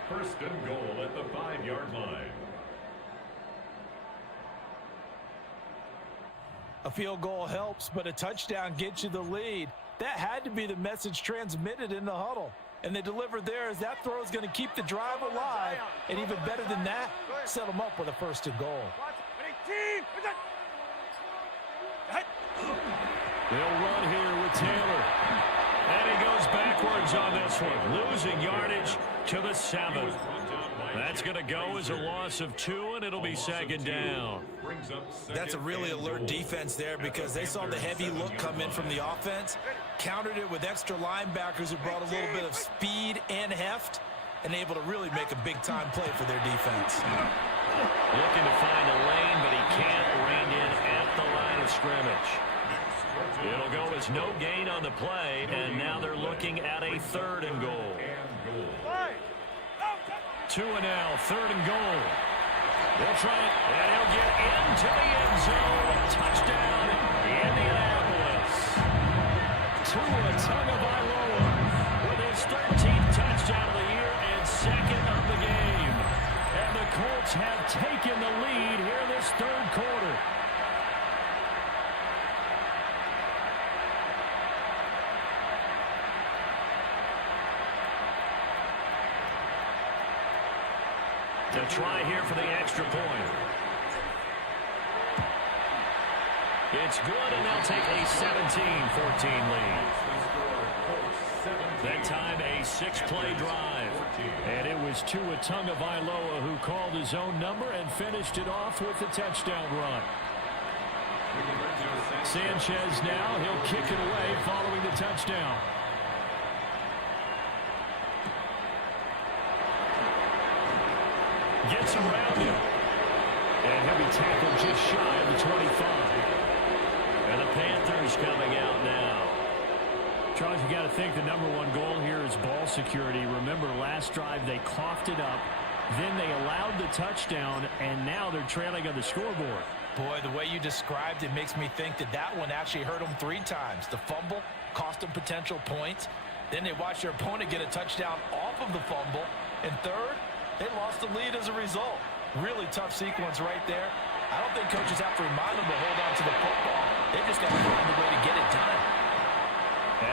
1st and goal at the 5-yard line. A field goal helps, but a touchdown gets you the lead. That had to be the message transmitted in the huddle. And they delivered there as that throw is going to keep the drive alive. And even better than that, set them up with a 1st and goal. They'll run here with Taylor. And he goes backwards on this one, losing yardage to the 7. That's going to go as a loss of 2, and it'll be 2nd down. That's a really alert defense there because they saw the heavy look come in from the offense, countered it with extra linebackers who brought a little bit of speed and heft, and able to really make a big-time play for their defense. Looking to find a lane, but he can't rein in at the line of scrimmage. It'll go as no gain on the play, and now they're looking at a 3rd and goal. 2 and now, 3rd and goal. They'll try it, and he'll get into the end zone. Touchdown, Indianapolis. Tua Tagovailoa with his 13th touchdown of the year and 2nd of the game. And the Colts have taken the lead here this 3rd quarter. To try here for the extra point. It's good, and they'll take a 17-14 lead. That time, a 6-play drive. And it was Tua Tagovailoa who called his own number and finished it off with a touchdown run. Sanchez now, he'll kick it away following the touchdown. Gets around him. And he'll be tackled just shy of the 25. And the Panthers coming out now. Charles, you got to think the #1 goal here is ball security. Remember, last drive they coughed it up. Then they allowed the touchdown, and now they're trailing on the scoreboard. Boy, the way you described it makes me think that that one actually hurt them 3 times. The fumble cost them potential points. Then they watched their opponent get a touchdown off of the fumble. And third, they lost the lead as a result. Really tough sequence right there. I don't think coaches have to remind them to hold on to the football. They just got to find a way to get it done.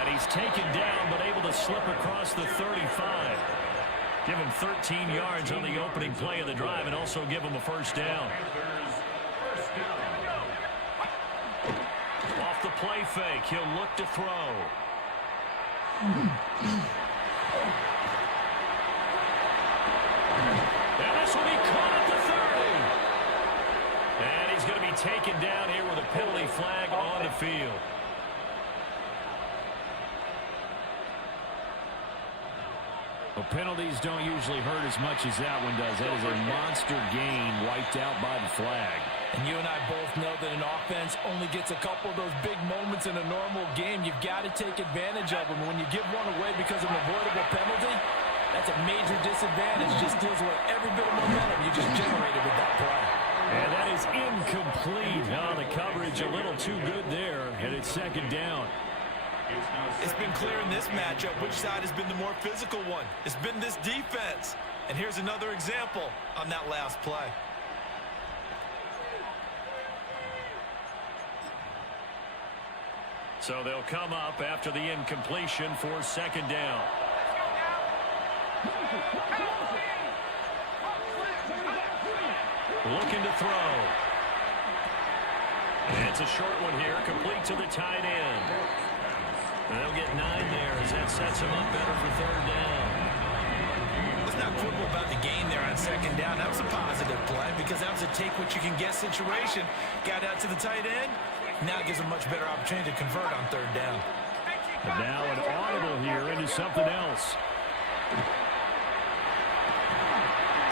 And he's taken down, but able to slip across the 35. Give him 13 yards on the opening play of the drive and also give him a 1st down. Off the play fake, he'll look to throw. And this will be caught at the 30. And he's going to be taken down here with a penalty flag on the field. Well, penalties don't usually hurt as much as that one does. That is a monster gain wiped out by the flag. And you and I both know that an offense only gets a couple of those big moments in a normal game. You've got to take advantage of them. When you give one away because of an avoidable penalty, that's a major disadvantage. Just deals with every bit of momentum you just generated with that play. And that is incomplete. Oh, the coverage a little too good there, and it's 2nd down. It's been clear in this matchup which side has been the more physical one. It's been this defense. And here's another example on that last play. So they'll come up after the incompletion for 2nd down. looking to throw. And it's a short one here, complete to the tight end. And they'll get 9 there as that sets them up better for third down. Let's not quibble about the gain there on second down. That was a positive play because that was a take-what-you-can-get situation. Got out to the tight end. Now it gives them a much better opportunity to convert on third down. And now an audible here into something else.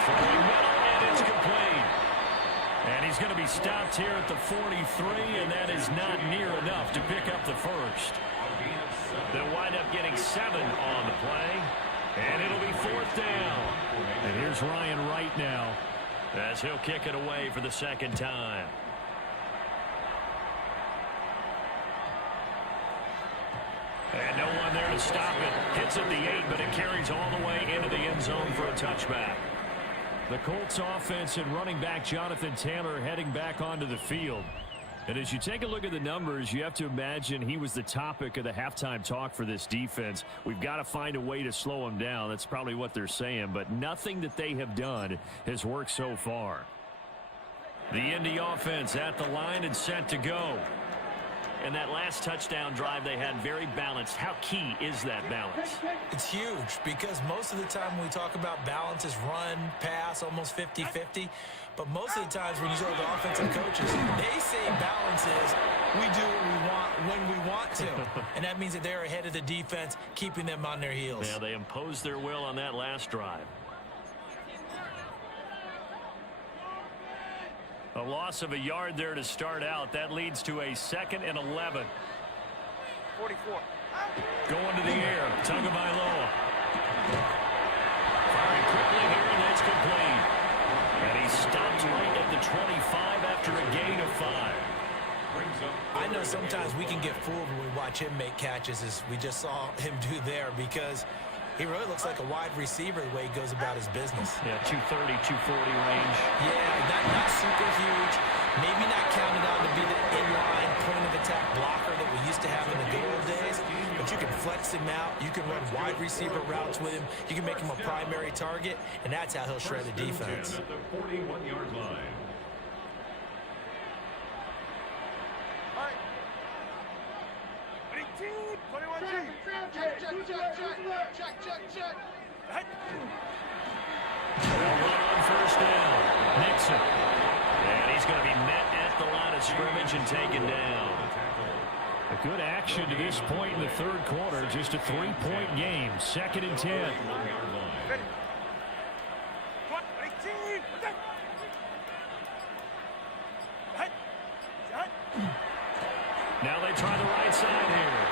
Throwing middle, and it's complete. And he's going to be stopped here at the 43, and that is not near enough to pick up the first. They'll wind up getting 7 on the play, and it'll be fourth down. And here's Ryan Wright now, as he'll kick it away for the second time. And no one there to stop it. Hits at the 8, but it carries all the way into the end zone for a touchback. the Colts offense and running back Jonathan Taylor heading back onto the field. And as you take a look at the numbers, you have to imagine he was the topic of the halftime talk for this defense. We've got to find a way to slow him down. That's probably what they're saying, but nothing that they have done has worked so far. The Indy offense at the line and set to go. And that last touchdown drive they had very balanced. How key is that balance? It's huge because most of the time when we talk about balance is run, pass, almost 50-50. But most of the times when you talk to offensive coaches, they say balance is we do what we want when we want to. And that means that they're ahead of the defense, keeping them on their heels. Yeah, they imposed their will on that last drive. A loss of a yard there to start out. That leads to a 2nd and 11. 44. Going to the air. Tagovailoa. Firing quickly here, and that's complete. And he stops right at the 25 after a gain of 5. I know sometimes we can get fooled when we watch him make catches, as we just saw him do there, because he really looks like a wide receiver the way he goes about his business. Yeah, 230, 240 range. Yeah, not super huge. Maybe not counted on to be the inline point of attack blocker that we used to have in the good old days. But you can flex him out. You can run wide receiver routes with him. You can make him a primary target, and that's how he'll shred a defense. At the 41-yard line. On first down. Nixon. And he's going to be met at the line of scrimmage and taken down. A good action to this point in the third quarter. Just a 3-point game. 2nd and 10. Now they try the right side here.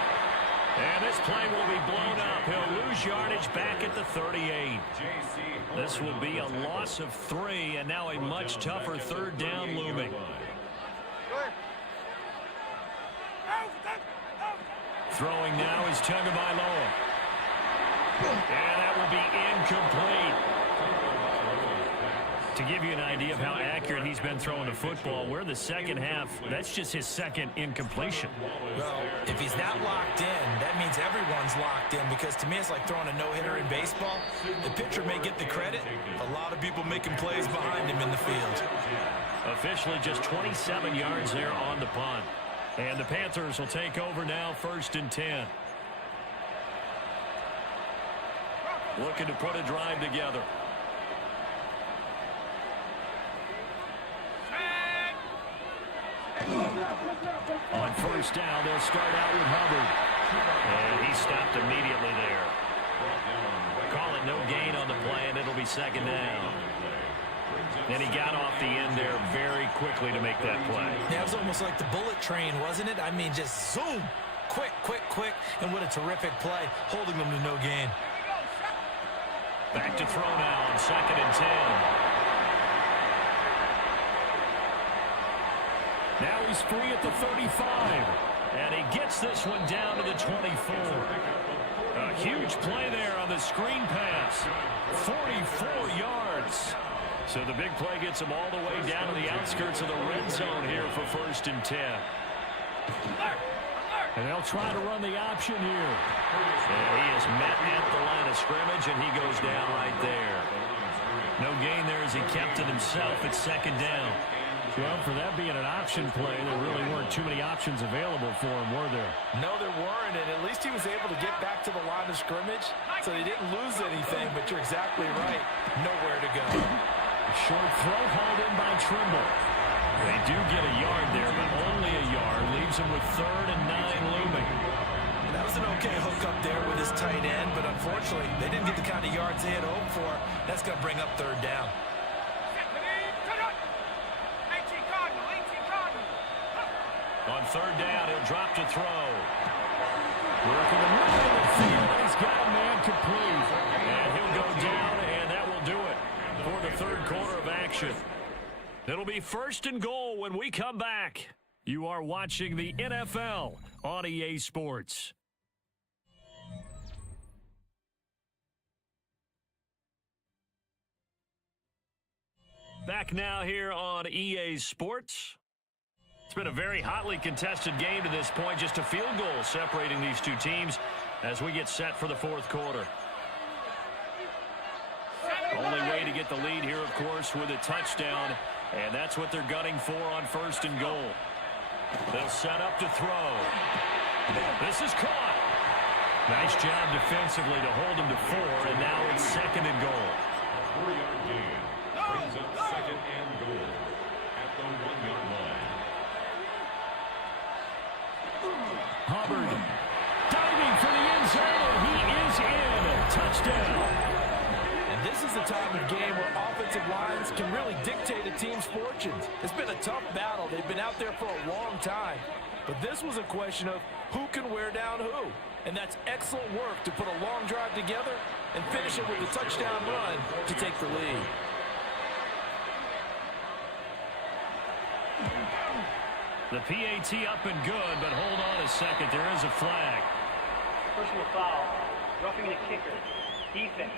And this play will be blown up. He'll lose yardage back at the 38. This will be a loss of 3, and now a much tougher third down looming. Throwing now is Tagovailoa. And that will be incomplete. To give you an idea of how accurate he's been throwing the football, we're in the second half. That's just his second incompletion. Well, if he's not locked in, that means everyone's locked in, because to me it's like throwing a no-hitter in baseball. The pitcher may get the credit. A lot of people making plays behind him in the field. Officially just 27 yards there on the punt. And the Panthers will take over now, 1st and 10. Looking to put a drive together. On first down, they'll start out with Hubbard. And he stopped immediately there. Call it no gain on the play, and it'll be 2nd down. And he got off the end there very quickly to make that play. Yeah, it was almost like the bullet train, wasn't it? I mean, just zoom. Quick, quick, quick. And what a terrific play, holding them to no gain. Back to throw now on 2nd and 10. Now he's free at the 35. And he gets this one down to the 24. A huge play there on the screen pass. 44 yards. So the big play gets him all the way down to the outskirts of the red zone here for 1st and 10. And they'll try to run the option here. And he is met at the line of scrimmage, and he goes down right there. No gain there as he kept it himself at second down. Well, for that being an option play, there really weren't too many options available for him, were there? No, there weren't, and at least he was able to get back to the line of scrimmage, so he didn't lose anything, but you're exactly right. Nowhere to go. Short throw hauled in by Trimble. They do get a yard there, but only a yard. Leaves him with 3rd and 9 looming. That was an okay hook up there with his tight end, but unfortunately, they didn't get the kind of yards they had hoped for. That's going to bring up 3rd down. On 3rd down, he'll drop to throw. Working the middle of the field. He's got a man complete. And he'll go down, and that will do it for the 3rd quarter of action. It'll be 1st and goal when we come back. You are watching the NFL on EA Sports. Back now here on EA Sports. It's been a very hotly contested game to this point. Just a field goal separating these two teams as we get set for the 4th quarter. Only way to get the lead here, of course, with a touchdown, and that's what they're gunning for on 1st and goal. They'll set up to throw. This is caught. Nice job defensively to hold him to 4, and now it's 2nd and goal. 4-yard gain brings up 2nd and goal at the 1-yard line. Hubbard diving for the end zone, and he is in. Touchdown. And this is the time of game where offensive lines can really dictate a team's fortunes. It's been a tough battle. They've been out there for a long time. But this was a question of who can wear down who. And that's excellent work to put a long drive together and finish it with a touchdown run to take the lead. The PAT up and good, but hold on a second. There is a flag. Personal foul. Roughing the kicker. Defense.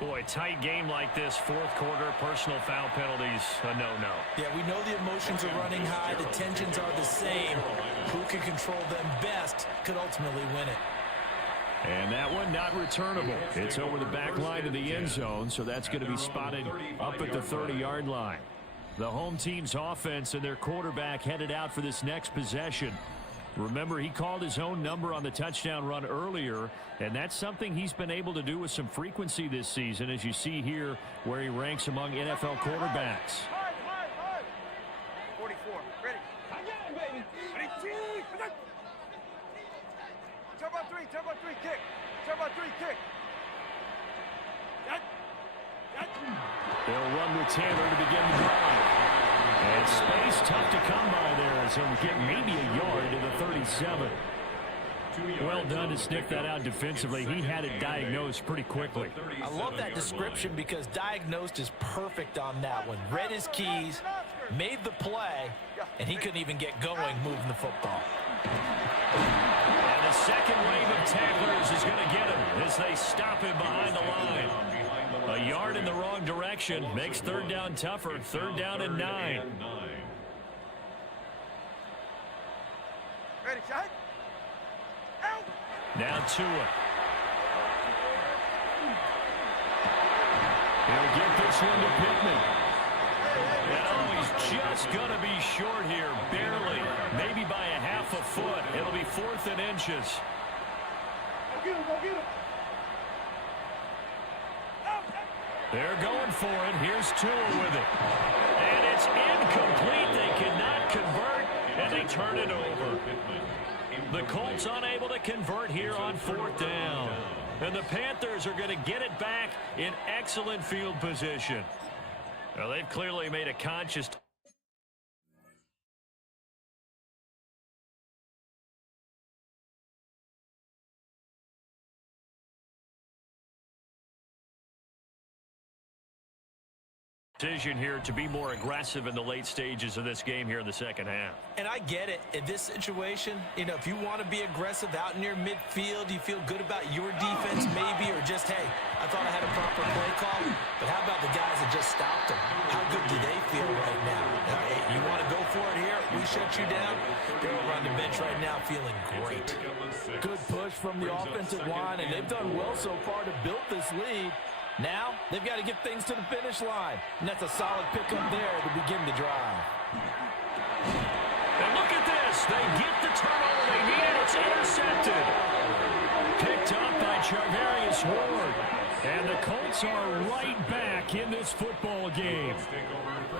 Boy, tight game like this, 4th quarter, personal foul penalties, a no-no. Yeah, we know the emotions are running high. The tensions are the same. Who can control them best could ultimately win it. And that one not returnable. It's over the back line of the end zone, so that's going to be spotted up at the 30-yard line. The home team's offense and their quarterback headed out for this next possession. Remember, he called his own number on the touchdown run earlier, and that's something he's been able to do with some frequency this season, as you see here where he ranks among NFL quarterbacks. 44. Ready. Again, baby. Ready. Turbo 3, kick. Turbo 3, kick. They'll run with Taylor to begin the drive. And space tough to come by there as he'll get maybe a yard to the 37. Well done to sniff that out defensively. He had it diagnosed pretty quickly. I love that description because diagnosed is perfect on that one. Read his keys, made the play, and he couldn't even get going moving the football. And the second wave of tacklers is going to get him as they stop him behind the line. A yard in the wrong direction makes 3rd down tougher. 3rd down and 9. Ready, shot. Out. Now Tua. He'll get this one to Pittman. And he's just going to be short here, barely. Maybe by a half a foot. It'll be 4th and inches. Go get him. They're going for it. Here's Tua with it. And it's incomplete. They cannot convert, and they turn it over. The Colts unable to convert here on 4th down. And the Panthers are going to get it back in excellent field position. Well, they've clearly made a conscious decision here to be more aggressive in the late stages of this game here in the second half. And I get it. In this situation, you know, if you want to be aggressive out near midfield, you feel good about your defense maybe, or just, hey, I thought I had a proper play call. But how about the guys that just stopped them? How good do they feel right now? You want to go for it here? We shut you down, they're over on the bench right now feeling great. Good push from the offensive line, and they've done well so far to build this lead. Now, they've got to get things to the finish line, and that's a solid pickup there to begin the drive. And look at this. They get the turnover they needed. It's intercepted. Picked up by Charvarius Ward. And the Colts are right back in this football game.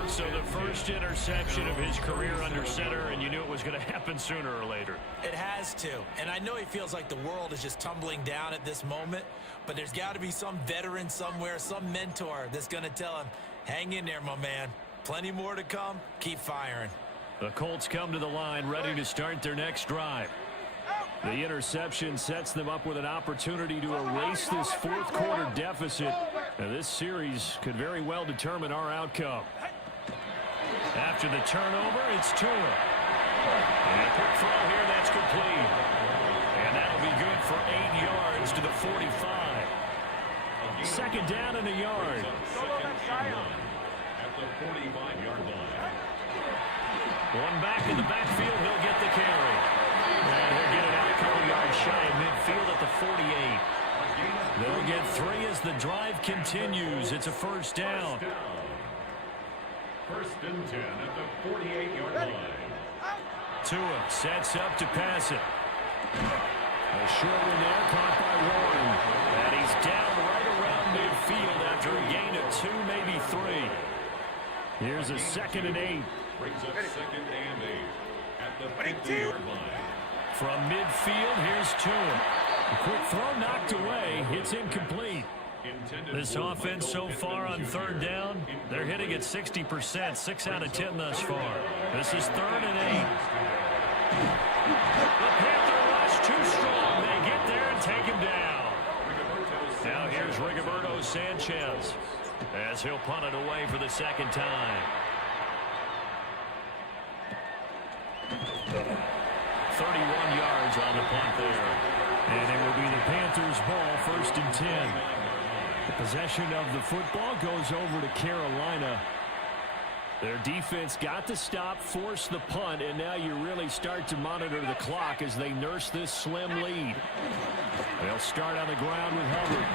So the first interception of his career under center, and you knew it was going to happen sooner or later. It has to. And I know he feels like the world is just tumbling down at this moment, but there's got to be some veteran somewhere, some mentor that's going to tell him, hang in there, my man. Plenty more to come. Keep firing. The Colts come to the line ready to start their next drive. The interception sets them up with an opportunity to erase this fourth quarter deficit. Now, this series could very well determine our outcome. After the turnover, it's Tua. And a quick throw here, that's complete. And that'll be good for 8 yards to the 45. Second down and a yard. At the 45-yard line. One back in the backfield, he'll get the carry. And he'll get it out a couple yards shy of midfield at the 48. They'll get 3 as the drive continues. It's a first down. First and 10 at the 48-yard line. Tua sets up to pass it. A short one there, caught by Warren. And he's down right around midfield after a gain of 2, maybe 3. Here's a 2nd and 8. Brings up 2nd and 8 at the 50-yard line. From midfield, here's Tua. A quick throw knocked away. It's incomplete. This offense so far on 3rd down, they're hitting at 60%, 6 out of 10 thus far. This is 3rd and 8. The Panther rush too strong. They get there and take him down. Now here's Rigoberto Sanchez as he'll punt it away for the 2nd time. 31 yards on the punt there. And it will be the Panthers' ball, 1st and 10. The possession of the football goes over to Carolina. Their defense got the stop, forced the punt, and now you really start to monitor the clock as they nurse this slim lead. They'll start on the ground with Hubbard.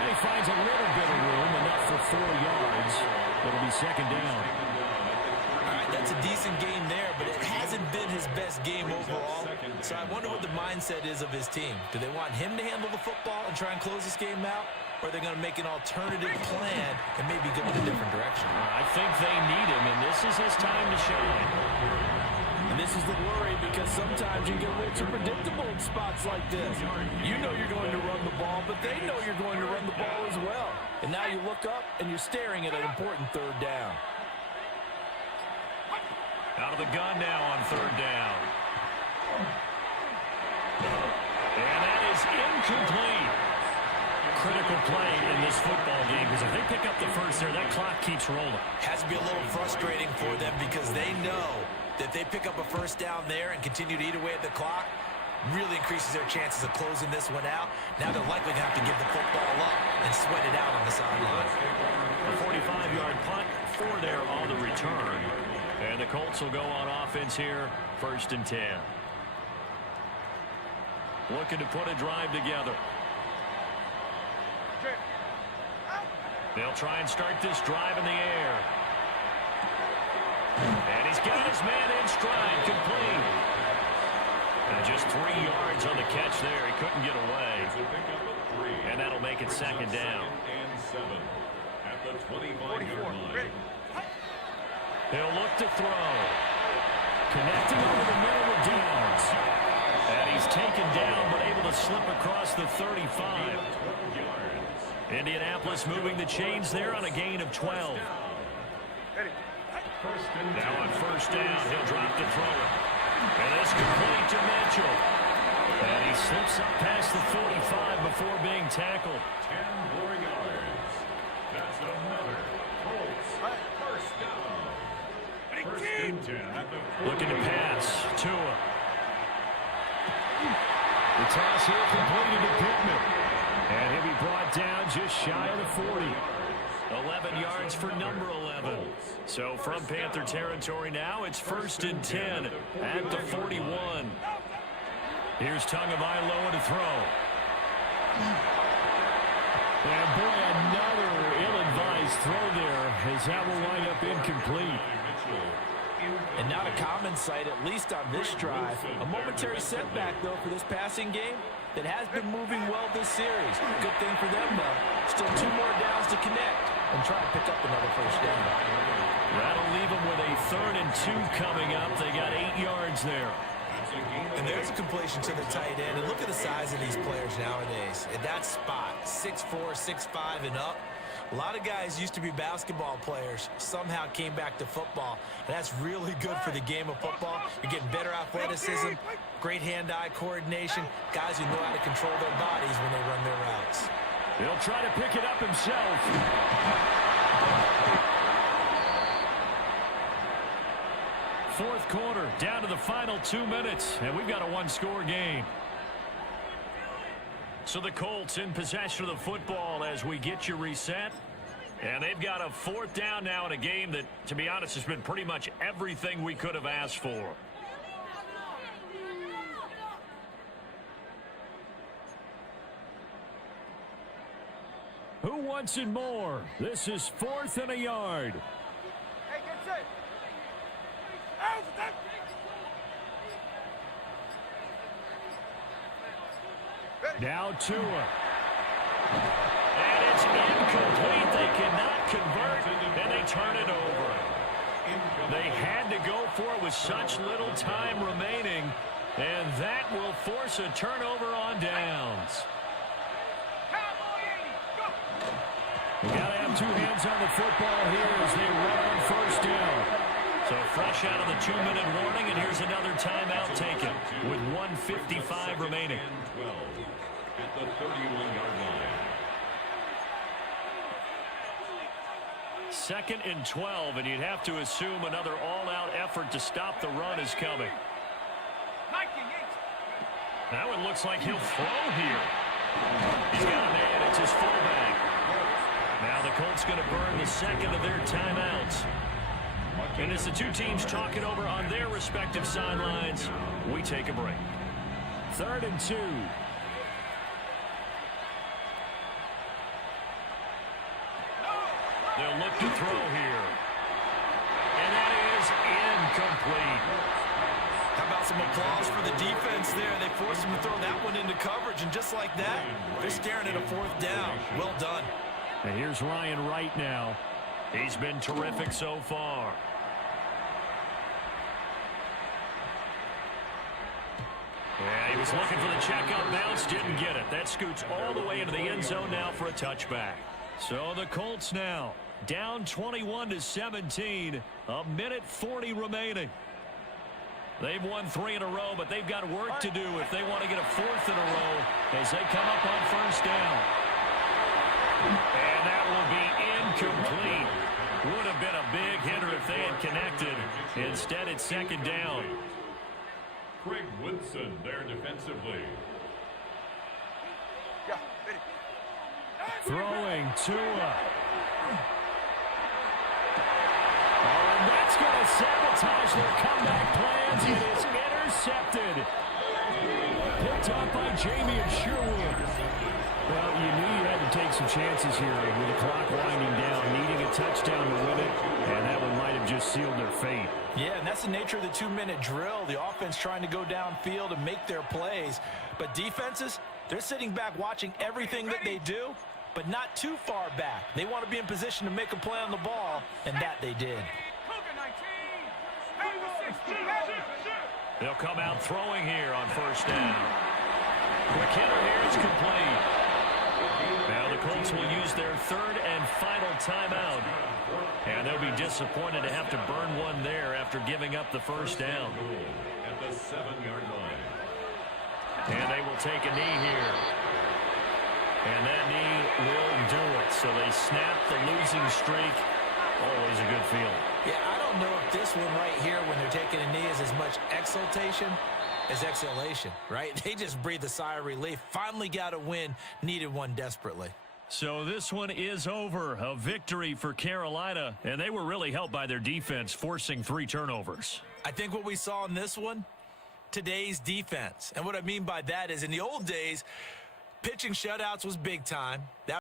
And he finds a little bit of room, enough for 4 yards. It'll be 2nd down. All right, that's a decent game there, but it hasn't been his best game overall. So I wonder what the mindset is of his team. Do they want him to handle the football and try and close this game out? Or are they going to make an alternative plan and maybe go in a different direction? I think they need him, and this is his time to shine. And this is the worry, because sometimes you get a little too predictable in spots like this. You know you're going to run the ball, but they know you're going to run the ball as well. And now you look up, and you're staring at an important 3rd down. Out of the gun now on 3rd down. And that is incomplete. Critical play in this football game, because if they pick up the first there, that clock keeps rolling. Has to be a little frustrating for them because they know that they pick up a first down there and continue to eat away at the clock, really increases their chances of closing this one out. Now they're likely going to have to give the football up and sweat it out on the sideline. A 45-yard punt, 4 there on the return. And the Colts will go on offense here, 1st and 10. Looking to put a drive together. They'll try and start this drive in the air. And he's got his man in stride, complete. And just 3 yards on the catch there. He couldn't get away. And that'll make it 2nd down. And 7 at the 25-yard line. He'll look to throw. Connecting over the middle with Downs. And he's taken down, but able to slip across the 35. Indianapolis moving the chains there on a gain of 12. Now on 1st down, he'll drop to throw it. And it's complete to Mitchell. And he slips up past the 45 before being tackled. 10 more yards. That's another Colts first down. 1st and 10 at the Looking to pass. Tua. The toss here completed to Pittman. And he'll be brought down just shy of the 40. 11 yards for number 11. So from Panther territory now, it's 1st and 10 at the 41. Here's Tagovailoa to throw. And boy, another ill-advised throw there, as that will wind up incomplete. And not a common sight, at least on this drive. A momentary setback, though, for this passing game that has been moving well this series. Good thing for them, though. Still 2 more downs to connect and try to pick up another first down. That'll leave them with a 3rd and 2 coming up. They got 8 yards there. And there's a completion to the tight end. And look at the size of these players nowadays. At that spot, 6'4", 6'5", and up. A lot of guys used to be basketball players, somehow came back to football. And that's really good for the game of football. You're getting better athleticism, great hand-eye coordination, guys who know how to control their bodies when they run their routes. He'll try to pick it up himself. 4th quarter, down to the final 2 minutes, and we've got a 1-score game. So the Colts in possession of the football as we get you reset. And they've got a 4th down now in a game that, to be honest, has been pretty much everything we could have asked for. Who wants it more? This is 4th and a yard. Hey, get set. Now Tua. And it's incomplete. They cannot convert, and they turn it over. They had to go for it with such little time remaining, and that will force a turnover on downs. We got to have 2 hands on the football here as they run on 1st down. So fresh out of the 2-minute warning, and here's another timeout taken with 1:55 remaining. At the 31-yard line. 2nd and 12, and you'd have to assume another all-out effort to stop the run is coming. Now it looks like he'll throw here. He's got a man. It's his fullback. Now the Colts going to burn the 2nd of their timeouts. And as the 2 teams talk it over on their respective sidelines, we take a break. 3rd and 2. They'll look to throw here. And that is incomplete. How about some applause for the defense there? They forced him to throw that one into coverage, and just like that, they're staring at a 4th down. Well done. And here's Ryan Wright now. He's been terrific so far. Yeah, he was looking for the checkup bounce, didn't get it. That scoots all the way into the end zone now for a touchback. So the Colts now down 21-17, a minute 40 remaining. They've won 3 in a row, but they've got work to do if they want to get a 4th in a row as they come up on 1st down. And that will be incomplete. Would have been a big hitter if they had connected. Instead, it's 2nd down. Craig Woodson there defensively. Throwing Tua. And that's going to sabotage their comeback plans. It is intercepted. Picked up by Jamie Sherwood. Well, you knew you had to take some chances here with the clock winding down, needing a touchdown to win it, and that one might have just sealed their fate. Yeah, and that's the nature of the 2-minute drill. The offense trying to go downfield and make their plays. But defenses, they're sitting back watching everything that they do, but not too far back. They want to be in position to make a play on the ball, and that they did. They'll come out throwing here on 1st down. Quick hitter here, it's complete. Now the Colts will use their 3rd and final timeout. And they'll be disappointed to have to burn one there after giving up the 1st down. At the 7-yard line. And they will take a knee here. And that knee will do it. So they snap the losing streak. Always a good feeling. Yeah, I don't know if this one right here when they're taking a knee is as much exultation as exhalation, right? They just breathe a sigh of relief. Finally got a win. Needed one desperately. So this one is over. A victory for Carolina, and they were really helped by their defense, forcing 3 turnovers. I think what we saw in this one, today's defense. And what I mean by that is in the old days, pitching shutouts was big time. That